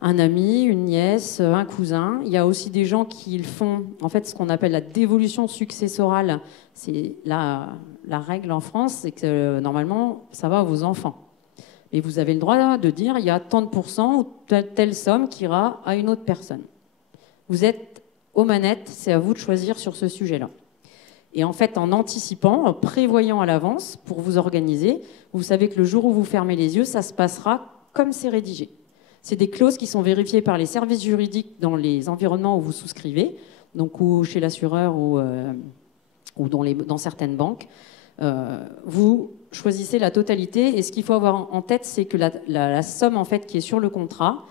un ami, une nièce, un cousin. Il y a aussi des gens qui font en fait ce qu'on appelle la dévolution successorale. C'est la règle en France, c'est que normalement ça va à vos enfants. Mais vous avez le droit de dire il y a tant de pourcents ou telle somme qui ira à une autre personne. Vous êtes aux manettes, c'est à vous de choisir sur ce sujet-là. Et en fait, en anticipant, en prévoyant à l'avance pour vous organiser, vous savez que le jour où vous fermez les yeux, ça se passera comme c'est rédigé. C'est des clauses qui sont vérifiées par les services juridiques dans les environnements où vous souscrivez, donc ou chez l'assureur ou dans certaines banques. Vous choisissez la totalité et ce qu'il faut avoir en tête, c'est que la somme en fait qui est sur le contrat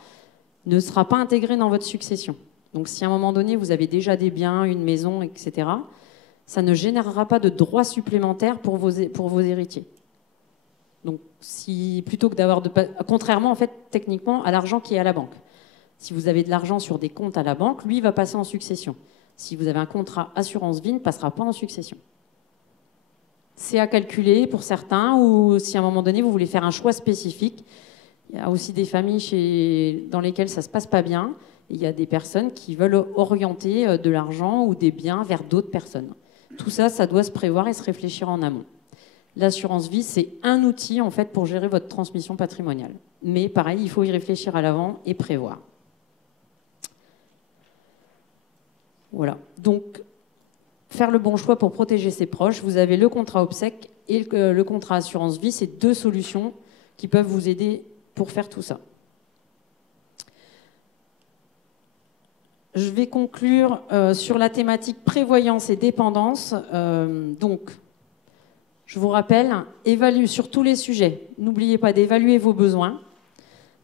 ne sera pas intégrée dans votre succession. Donc si à un moment donné vous avez déjà des biens, une maison, etc., ça ne générera pas de droits supplémentaires pour vos héritiers. Donc plutôt que d'avoir contrairement en fait techniquement à l'argent qui est à la banque. Si vous avez de l'argent sur des comptes à la banque, lui il va passer en succession. Si vous avez un contrat assurance vie, il ne passera pas en succession. C'est à calculer pour certains, ou si à un moment donné vous voulez faire un choix spécifique. Il y a aussi des familles dans lesquelles ça ne se passe pas bien. Il y a des personnes qui veulent orienter de l'argent ou des biens vers d'autres personnes. Tout ça, ça doit se prévoir et se réfléchir en amont. L'assurance vie, c'est un outil en fait pour gérer votre transmission patrimoniale. Mais pareil, il faut y réfléchir à l'avant et prévoir. Voilà. Donc, faire le bon choix pour protéger ses proches. Vous avez le contrat obsèque et le contrat assurance vie. C'est deux solutions qui peuvent vous aider pour faire tout ça. Je vais conclure sur la thématique prévoyance et dépendance. Donc, je vous rappelle, sur tous les sujets. N'oubliez pas d'évaluer vos besoins,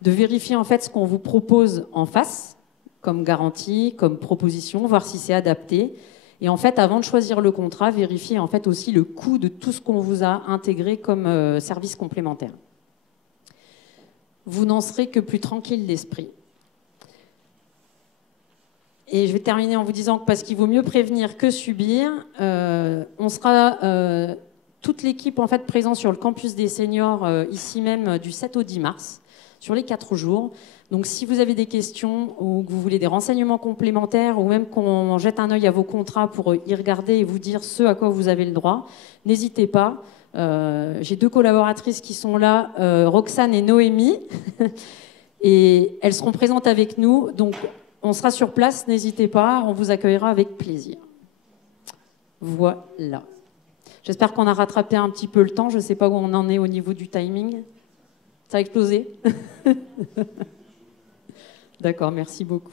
de vérifier en fait ce qu'on vous propose en face, comme garantie, comme proposition, voir si c'est adapté. Et en fait, avant de choisir le contrat, vérifiez en fait aussi le coût de tout ce qu'on vous a intégré comme service complémentaire. Vous n'en serez que plus tranquille d'esprit. Et je vais terminer en vous disant que parce qu'il vaut mieux prévenir que subir, on sera toute l'équipe en fait présente sur le campus des seniors ici même du 7 au 10 mars, sur les 4 jours. Donc si vous avez des questions ou que vous voulez des renseignements complémentaires ou même qu'on jette un œil à vos contrats pour y regarder et vous dire ce à quoi vous avez le droit, n'hésitez pas. J'ai 2 collaboratrices qui sont là, Roxane et Noémie, et elles seront présentes avec nous. Donc on sera sur place, n'hésitez pas, on vous accueillera avec plaisir. Voilà. J'espère qu'on a rattrapé un petit peu le temps. Je ne sais pas où on en est au niveau du timing. Ça a explosé? D'accord, merci beaucoup.